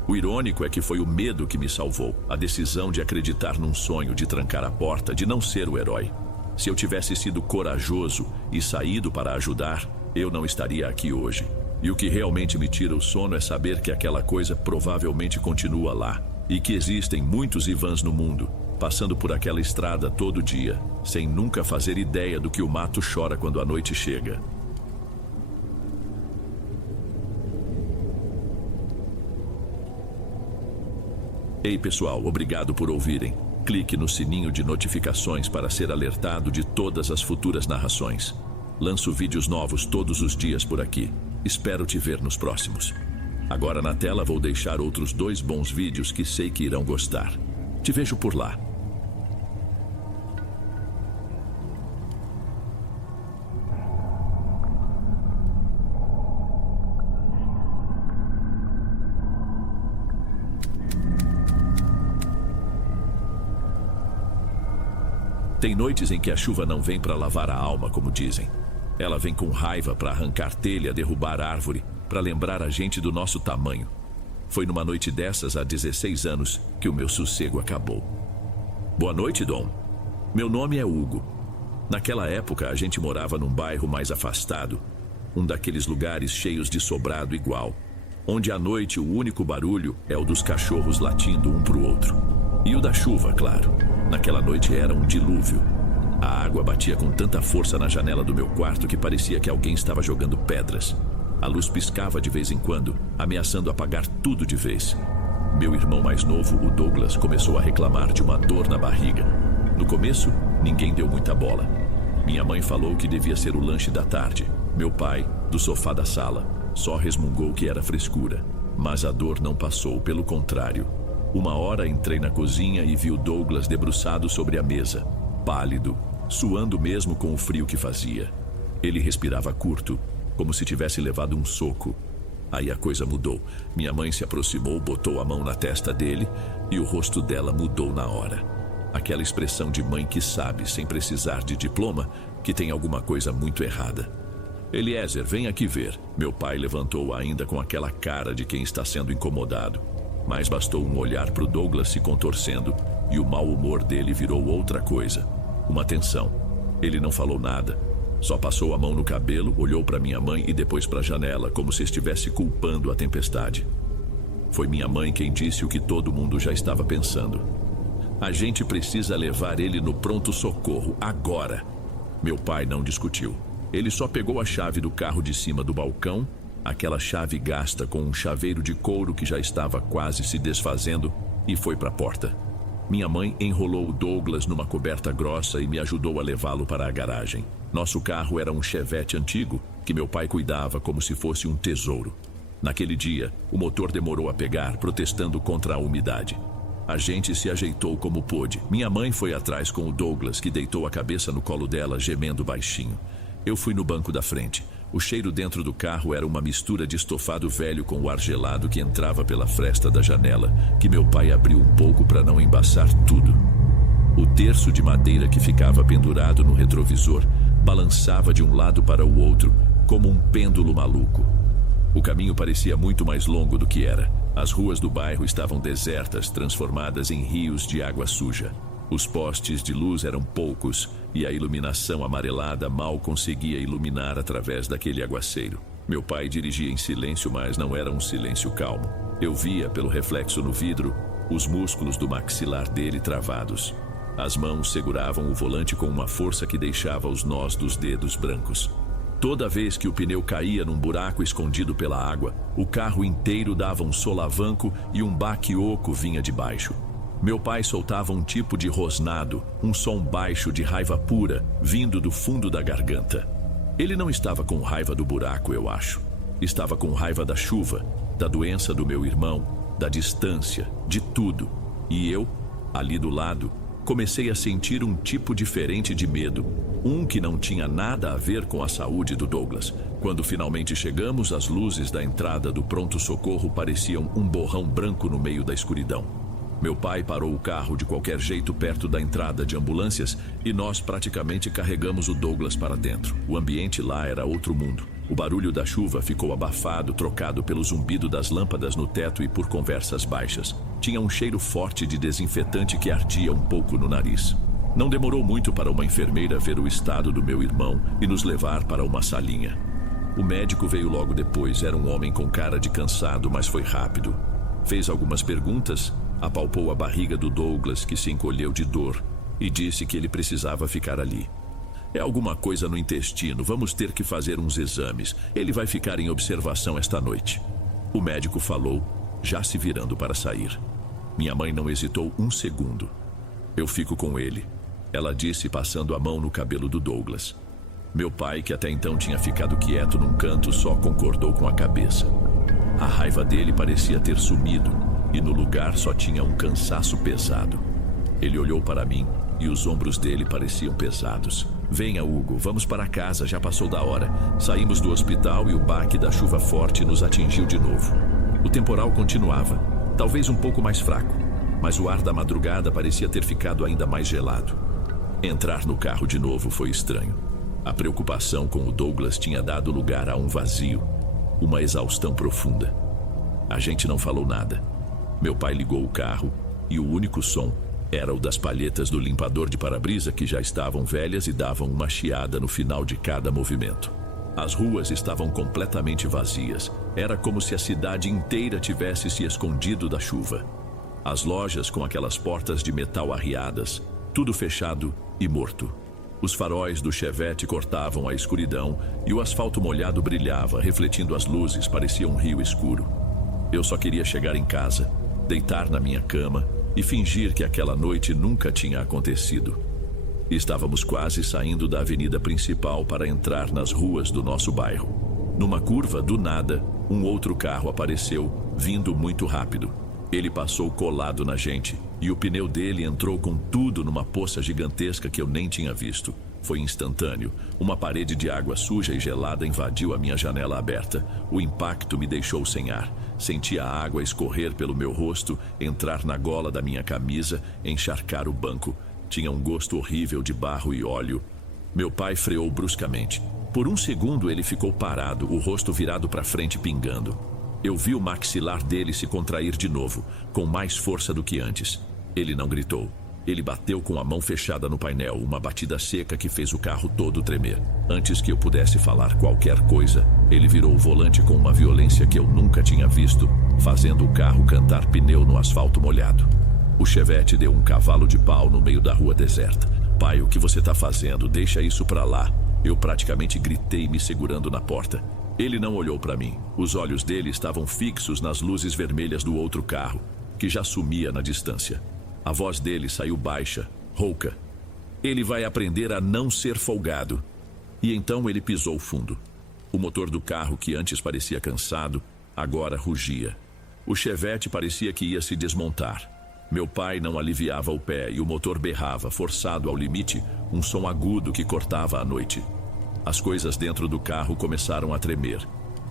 O irônico é que foi o medo que me salvou, a decisão de acreditar num sonho, de trancar a porta, de não ser o herói. Se eu tivesse sido corajoso e saído para ajudar, eu não estaria aqui hoje. E o que realmente me tira o sono é saber que aquela coisa provavelmente continua lá, e que existem muitos Ivans no mundo, passando por aquela estrada todo dia, sem nunca fazer ideia do que o mato chora quando a noite chega. Ei pessoal, obrigado por ouvirem. Clique no sininho de notificações para ser alertado de todas as futuras narrações. Lanço vídeos novos todos os dias por aqui. Espero te ver nos próximos. Agora na tela vou deixar outros 2 bons vídeos que sei que irão gostar. Te vejo por lá. Tem noites em que a chuva não vem para lavar a alma, como dizem. Ela vem com raiva para arrancar telha, derrubar árvore, para lembrar a gente do nosso tamanho. Foi numa noite dessas, há 16 anos, que o meu sossego acabou. Boa noite, Dom. Meu nome é Hugo. Naquela época, a gente morava num bairro mais afastado, um daqueles lugares cheios de sobrado igual, onde à noite o único barulho é o dos cachorros latindo um pro outro. E o da chuva, claro. Naquela noite era um dilúvio. A água batia com tanta força na janela do meu quarto que parecia que alguém estava jogando pedras. A luz piscava de vez em quando, ameaçando apagar tudo de vez. Meu irmão mais novo, o Douglas, começou a reclamar de uma dor na barriga. No começo, ninguém deu muita bola. Minha mãe falou que devia ser o lanche da tarde. Meu pai, do sofá da sala, só resmungou que era frescura. Mas a dor não passou, pelo contrário. Uma hora entrei na cozinha e vi o Douglas debruçado sobre a mesa, pálido, suando mesmo com o frio que fazia. Ele respirava curto, como se tivesse levado um soco. Aí a coisa mudou. Minha mãe se aproximou, botou a mão na testa dele e o rosto dela mudou na hora. Aquela expressão de mãe que sabe, sem precisar de diploma, que tem alguma coisa muito errada. Eliezer, vem aqui ver. Meu pai levantou ainda com aquela cara de quem está sendo incomodado. Mas bastou um olhar para o Douglas se contorcendo e o mau humor dele virou outra coisa. Uma tensão. Ele não falou nada. Só passou a mão no cabelo, olhou para minha mãe e depois para a janela, como se estivesse culpando a tempestade. Foi minha mãe quem disse o que todo mundo já estava pensando. A gente precisa levar ele no pronto-socorro, agora. Meu pai não discutiu. Ele só pegou a chave do carro de cima do balcão, aquela chave gasta com um chaveiro de couro que já estava quase se desfazendo, e foi para a porta. Minha mãe enrolou o Douglas numa coberta grossa e me ajudou a levá-lo para a garagem. Nosso carro era um Chevette antigo, que meu pai cuidava como se fosse um tesouro. Naquele dia, o motor demorou a pegar, protestando contra a umidade. A gente se ajeitou como pôde. Minha mãe foi atrás com o Douglas, que deitou a cabeça no colo dela, gemendo baixinho. Eu fui no banco da frente. O cheiro dentro do carro era uma mistura de estofado velho com o ar gelado que entrava pela fresta da janela, que meu pai abriu um pouco para não embaçar tudo. O terço de madeira que ficava pendurado no retrovisor balançava de um lado para o outro, como um pêndulo maluco. O caminho parecia muito mais longo do que era. As ruas do bairro estavam desertas, transformadas em rios de água suja. Os postes de luz eram poucos e a iluminação amarelada mal conseguia iluminar através daquele aguaceiro. Meu pai dirigia em silêncio, mas não era um silêncio calmo. Eu via, pelo reflexo no vidro, os músculos do maxilar dele travados. As mãos seguravam o volante com uma força que deixava os nós dos dedos brancos. Toda vez que o pneu caía num buraco escondido pela água, o carro inteiro dava um solavanco e um baque oco vinha de baixo. Meu pai soltava um tipo de rosnado, um som baixo de raiva pura, vindo do fundo da garganta. Ele não estava com raiva do buraco, eu acho. Estava com raiva da chuva, da doença do meu irmão, da distância, de tudo. E eu, ali do lado, comecei a sentir um tipo diferente de medo, um que não tinha nada a ver com a saúde do Douglas. Quando finalmente chegamos, as luzes da entrada do pronto-socorro pareciam um borrão branco no meio da escuridão. Meu pai parou o carro de qualquer jeito perto da entrada de ambulâncias e nós praticamente carregamos o Douglas para dentro. O ambiente lá era outro mundo. O barulho da chuva ficou abafado, trocado pelo zumbido das lâmpadas no teto e por conversas baixas. Tinha um cheiro forte de desinfetante que ardia um pouco no nariz. Não demorou muito para uma enfermeira ver o estado do meu irmão e nos levar para uma salinha. O médico veio logo depois. Era um homem com cara de cansado, mas foi rápido. Fez algumas perguntas, apalpou a barriga do Douglas, que se encolheu de dor, e disse que ele precisava ficar ali. É alguma coisa no intestino, vamos ter que fazer uns exames. Ele vai ficar em observação esta noite. O médico falou, já se virando para sair. Minha mãe não hesitou um segundo. Eu fico com ele, ela disse, passando a mão no cabelo do Douglas. Meu pai, que até então tinha ficado quieto num canto, só concordou com a cabeça. A raiva dele parecia ter sumido e no lugar só tinha um cansaço pesado. Ele olhou para mim e os ombros dele pareciam pesados. Venha, Hugo, vamos para casa, já passou da hora. Saímos do hospital e o baque da chuva forte nos atingiu de novo. O temporal continuava, talvez um pouco mais fraco, mas o ar da madrugada parecia ter ficado ainda mais gelado. Entrar no carro de novo foi estranho. A preocupação com o Douglas tinha dado lugar a um vazio, uma exaustão profunda. A gente não falou nada. Meu pai ligou o carro e o único som era o das palhetas do limpador de para-brisa que já estavam velhas e davam uma chiada no final de cada movimento. As ruas estavam completamente vazias. Era como se a cidade inteira tivesse se escondido da chuva. As lojas com aquelas portas de metal arriadas, tudo fechado e morto. Os faróis do Chevette cortavam a escuridão e o asfalto molhado brilhava, refletindo as luzes, parecia um rio escuro. Eu só queria chegar em casa, deitar na minha cama e fingir que aquela noite nunca tinha acontecido. Estávamos quase saindo da avenida principal para entrar nas ruas do nosso bairro. Numa curva, do nada, um outro carro apareceu, vindo muito rápido. Ele passou colado na gente e o pneu dele entrou com tudo numa poça gigantesca que eu nem tinha visto. Foi instantâneo. Uma parede de água suja e gelada invadiu a minha janela aberta. O impacto me deixou sem ar. Senti a água escorrer pelo meu rosto, entrar na gola da minha camisa, encharcar o banco. Tinha um gosto horrível de barro e óleo. Meu pai freou bruscamente. Por um segundo ele ficou parado, o rosto virado para frente pingando. Eu vi o maxilar dele se contrair de novo, com mais força do que antes. Ele não gritou. Ele bateu com a mão fechada no painel, uma batida seca que fez o carro todo tremer. Antes que eu pudesse falar qualquer coisa, ele virou o volante com uma violência que eu nunca tinha visto, fazendo o carro cantar pneu no asfalto molhado. O Chevette deu um cavalo de pau no meio da rua deserta. Pai, o que você está fazendo? Deixa isso pra lá. Eu praticamente gritei, me segurando na porta. Ele não olhou para mim. Os olhos dele estavam fixos nas luzes vermelhas do outro carro, que já sumia na distância. A voz dele saiu baixa, rouca. Ele vai aprender a não ser folgado. E então ele pisou fundo. O motor do carro, que antes parecia cansado, agora rugia. O Chevette parecia que ia se desmontar. Meu pai não aliviava o pé e o motor berrava, forçado ao limite, um som agudo que cortava a noite. As coisas dentro do carro começaram a tremer.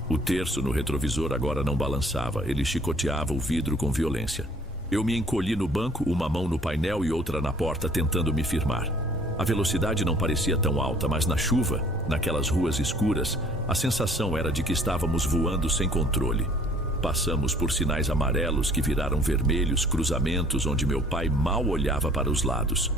O terço no retrovisor agora não balançava, ele chicoteava o vidro com violência. Eu me encolhi no banco, uma mão no painel e outra na porta, tentando me firmar. A velocidade não parecia tão alta, mas na chuva, naquelas ruas escuras, a sensação era de que estávamos voando sem controle. Passamos por sinais amarelos que viraram vermelhos, cruzamentos onde meu pai mal olhava para os lados.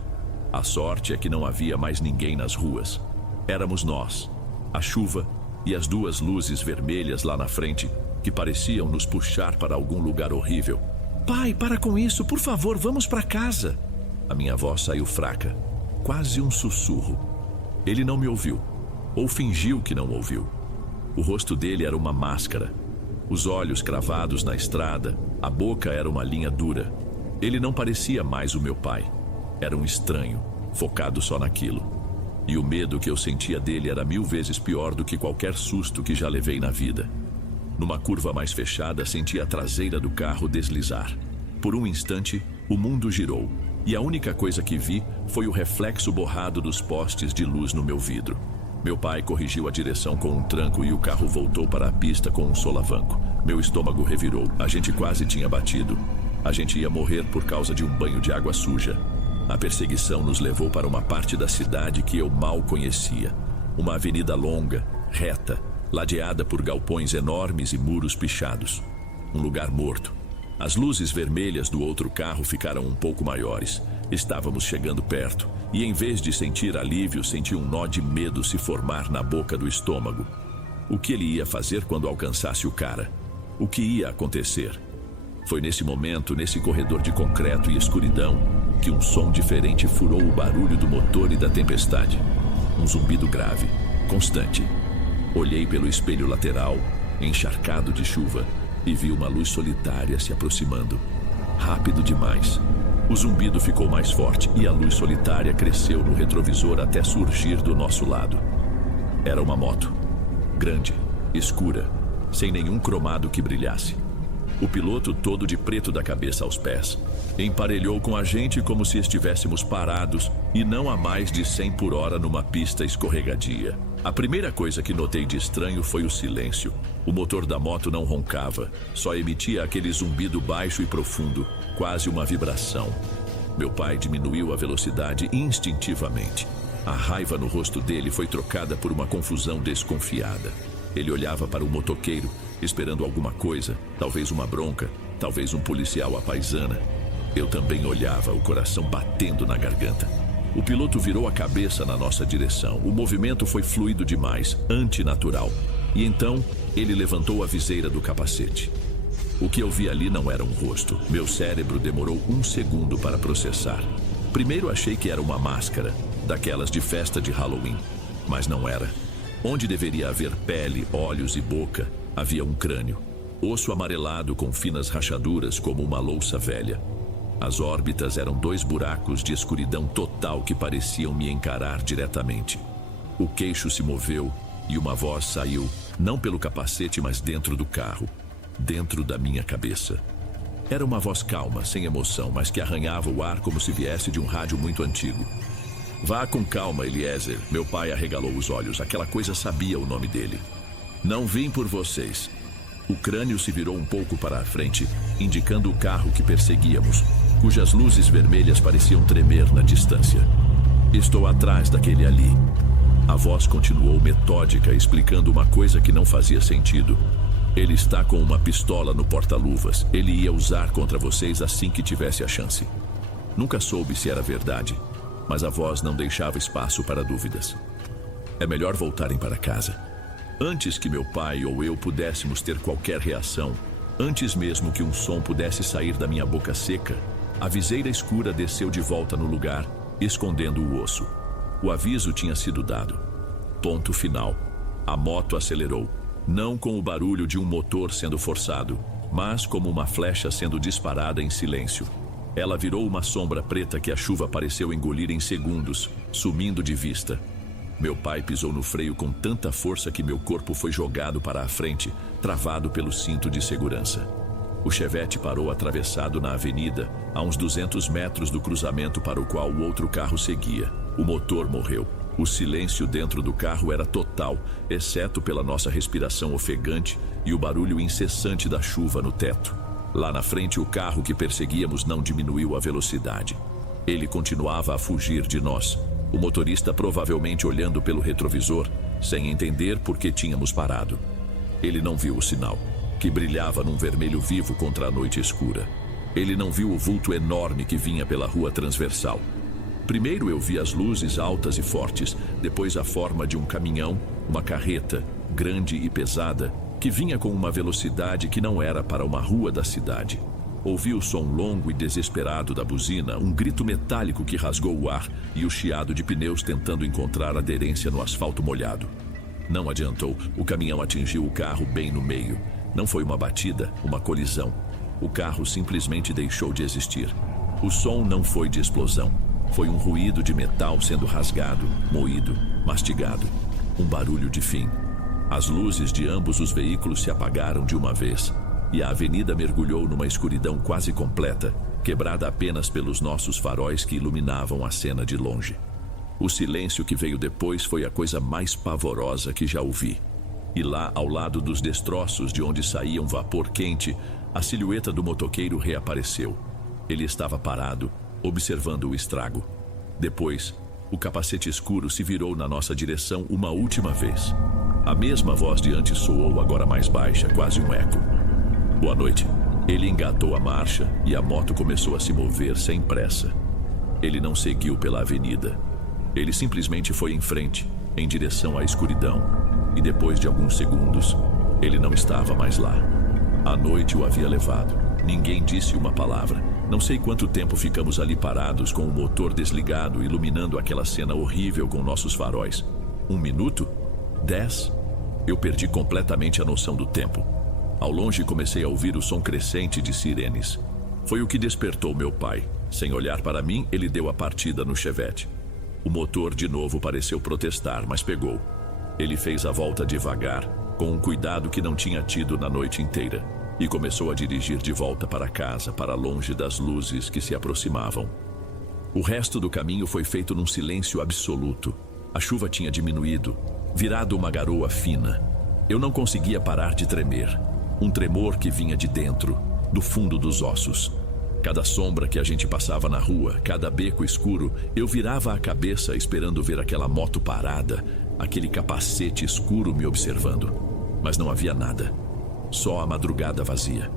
A sorte é que não havia mais ninguém nas ruas. Éramos nós, a chuva e as duas luzes vermelhas lá na frente, que pareciam nos puxar para algum lugar horrível. Pai, para com isso, por favor, vamos para casa. A minha voz saiu fraca, quase um sussurro. Ele não me ouviu, ou fingiu que não ouviu. O rosto dele era uma máscara, os olhos cravados na estrada, a boca era uma linha dura. Ele não parecia mais o meu pai, era um estranho, focado só naquilo. E o medo que eu sentia dele era 1000 vezes pior do que qualquer susto que já levei na vida. Numa curva mais fechada, senti a traseira do carro deslizar. Por um instante, o mundo girou, e a única coisa que vi foi o reflexo borrado dos postes de luz no meu vidro. Meu pai corrigiu a direção com um tranco e o carro voltou para a pista com um solavanco. Meu estômago revirou, a gente quase tinha batido. A gente ia morrer por causa de um banho de água suja. A perseguição nos levou para uma parte da cidade que eu mal conhecia. Uma avenida longa, reta, ladeada por galpões enormes e muros pichados. Um lugar morto. As luzes vermelhas do outro carro ficaram um pouco maiores. Estávamos chegando perto, e em vez de sentir alívio, senti um nó de medo se formar na boca do estômago. O que ele ia fazer quando alcançasse o cara? O que ia acontecer? Foi nesse momento, nesse corredor de concreto e escuridão, que um som diferente furou o barulho do motor e da tempestade. Um zumbido grave, constante. Olhei pelo espelho lateral, encharcado de chuva, e vi uma luz solitária se aproximando. Rápido demais. O zumbido ficou mais forte e a luz solitária cresceu no retrovisor até surgir do nosso lado. Era uma moto. Grande, escura, sem nenhum cromado que brilhasse. O piloto, todo de preto da cabeça aos pés, emparelhou com a gente como se estivéssemos parados e não a mais de 100 por hora numa pista escorregadia. A primeira coisa que notei de estranho foi o silêncio. O motor da moto não roncava, só emitia aquele zumbido baixo e profundo, quase uma vibração. Meu pai diminuiu a velocidade instintivamente. A raiva no rosto dele foi trocada por uma confusão desconfiada. Ele olhava para o motoqueiro, esperando alguma coisa, talvez uma bronca, talvez um policial à paisana. Eu também olhava, o coração batendo na garganta. O piloto virou a cabeça na nossa direção. O movimento foi fluido demais, antinatural. E então, ele levantou a viseira do capacete. O que eu vi ali não era um rosto. Meu cérebro demorou 1 segundo para processar. Primeiro achei que era uma máscara, daquelas de festa de Halloween. Mas não era. Onde deveria haver pele, olhos e boca, havia um crânio. Osso amarelado com finas rachaduras como uma louça velha. As órbitas eram 2 buracos de escuridão total que pareciam me encarar diretamente. O queixo se moveu e uma voz saiu, não pelo capacete, mas dentro do carro, dentro da minha cabeça. Era uma voz calma, sem emoção, mas que arranhava o ar como se viesse de um rádio muito antigo. Vá com calma, Eliezer. Meu pai arregalou os olhos. Aquela coisa sabia o nome dele. Não vim por vocês. O crânio se virou um pouco para a frente, indicando o carro que perseguíamos, cujas luzes vermelhas pareciam tremer na distância. Estou atrás daquele ali. A voz continuou metódica, explicando uma coisa que não fazia sentido. Ele está com uma pistola no porta-luvas. Ele ia usar contra vocês assim que tivesse a chance. Nunca soube se era verdade, mas a voz não deixava espaço para dúvidas. É melhor voltarem para casa. Antes que meu pai ou eu pudéssemos ter qualquer reação, antes mesmo que um som pudesse sair da minha boca seca, a viseira escura desceu de volta no lugar, escondendo o osso. O aviso tinha sido dado. Ponto final. A moto acelerou, não com o barulho de um motor sendo forçado, mas como uma flecha sendo disparada em silêncio. Ela virou uma sombra preta que a chuva pareceu engolir em segundos, sumindo de vista. Meu pai pisou no freio com tanta força que meu corpo foi jogado para a frente, travado pelo cinto de segurança. O Chevette parou atravessado na avenida, a uns 200 metros do cruzamento para o qual o outro carro seguia. O motor morreu. O silêncio dentro do carro era total, exceto pela nossa respiração ofegante e o barulho incessante da chuva no teto. Lá na frente, o carro que perseguíamos não diminuiu a velocidade. Ele continuava a fugir de nós. O motorista provavelmente olhando pelo retrovisor, sem entender por que tínhamos parado. Ele não viu o sinal, que brilhava num vermelho vivo contra a noite escura. Ele não viu o vulto enorme que vinha pela rua transversal. Primeiro eu vi as luzes altas e fortes, depois a forma de um caminhão, uma carreta, grande e pesada, que vinha com uma velocidade que não era para uma rua da cidade. Ouvi o som longo e desesperado da buzina, um grito metálico que rasgou o ar e o chiado de pneus tentando encontrar aderência no asfalto molhado. Não adiantou, o caminhão atingiu o carro bem no meio. Não foi uma batida, uma colisão. O carro simplesmente deixou de existir. O som não foi de explosão. Foi um ruído de metal sendo rasgado, moído, mastigado. Um barulho de fim. As luzes de ambos os veículos se apagaram de uma vez. E a avenida mergulhou numa escuridão quase completa, quebrada apenas pelos nossos faróis que iluminavam a cena de longe. O silêncio que veio depois foi a coisa mais pavorosa que já ouvi. E lá, ao lado dos destroços de onde saía um vapor quente, a silhueta do motoqueiro reapareceu. Ele estava parado, observando o estrago. Depois, o capacete escuro se virou na nossa direção uma última vez. A mesma voz de antes soou, agora mais baixa, quase um eco. Boa noite. Ele engatou a marcha e a moto começou a se mover sem pressa. Ele não seguiu pela avenida. Ele simplesmente foi em frente, em direção à escuridão. E depois de alguns segundos, ele não estava mais lá. A noite o havia levado. Ninguém disse uma palavra. Não sei quanto tempo ficamos ali parados com o motor desligado, iluminando aquela cena horrível com nossos faróis. 1 minuto? 10? Eu perdi completamente a noção do tempo. Ao longe comecei a ouvir o som crescente de sirenes. Foi o que despertou meu pai. Sem olhar para mim, ele deu a partida no Chevette. O motor de novo pareceu protestar, mas pegou. Ele fez a volta devagar, com um cuidado que não tinha tido na noite inteira, e começou a dirigir de volta para casa, para longe das luzes que se aproximavam. O resto do caminho foi feito num silêncio absoluto. A chuva tinha diminuído, virado uma garoa fina. Eu não conseguia parar de tremer. Um tremor que vinha de dentro, do fundo dos ossos. Cada sombra que a gente passava na rua, cada beco escuro, eu virava a cabeça esperando ver aquela moto parada, aquele capacete escuro me observando. Mas não havia nada. Só a madrugada vazia.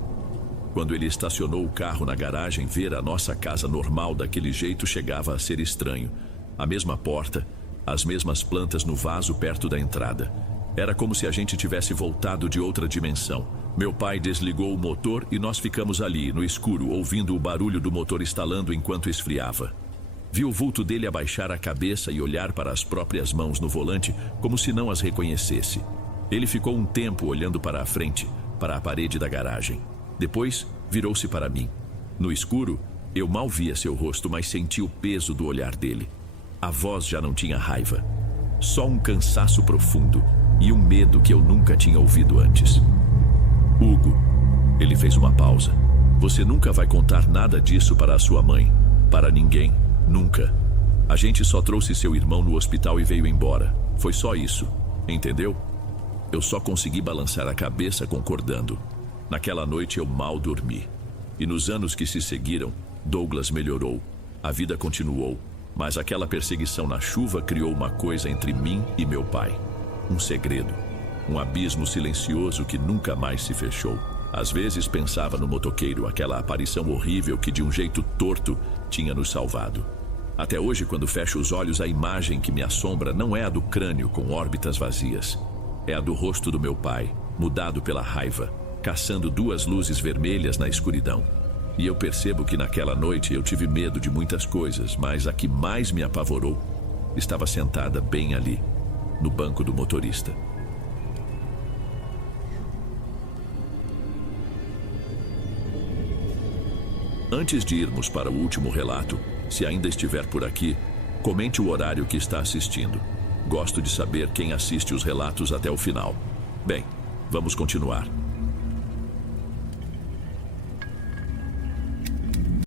Quando ele estacionou o carro na garagem, ver a nossa casa normal daquele jeito chegava a ser estranho. A mesma porta, as mesmas plantas no vaso perto da entrada. Era como se a gente tivesse voltado de outra dimensão. Meu pai desligou o motor e nós ficamos ali, no escuro, ouvindo o barulho do motor estalando enquanto esfriava. Vi o vulto dele abaixar a cabeça e olhar para as próprias mãos no volante, como se não as reconhecesse. Ele ficou um tempo olhando para a frente, para a parede da garagem. Depois, virou-se para mim. No escuro, eu mal via seu rosto, mas senti o peso do olhar dele. A voz já não tinha raiva. Só um cansaço profundo e um medo que eu nunca tinha ouvido antes. Hugo, ele fez uma pausa. Você nunca vai contar nada disso para a sua mãe. Para ninguém. Nunca. A gente só trouxe seu irmão no hospital e veio embora. Foi só isso. Entendeu? Eu só consegui balançar a cabeça concordando. Naquela noite eu mal dormi. E nos anos que se seguiram, Douglas melhorou. A vida continuou. Mas aquela perseguição na chuva criou uma coisa entre mim e meu pai. Um segredo. Um abismo silencioso que nunca mais se fechou. Às vezes pensava no motoqueiro, aquela aparição horrível que de um jeito torto tinha nos salvado. Até hoje, quando fecho os olhos, a imagem que me assombra não é a do crânio com órbitas vazias. É a do rosto do meu pai, mudado pela raiva, caçando duas luzes vermelhas na escuridão. E eu percebo que naquela noite eu tive medo de muitas coisas, mas a que mais me apavorou estava sentada bem ali, no banco do motorista. Antes de irmos para o último relato, se ainda estiver por aqui, comente o horário que está assistindo. Gosto de saber quem assiste os relatos até o final. Bem, vamos continuar.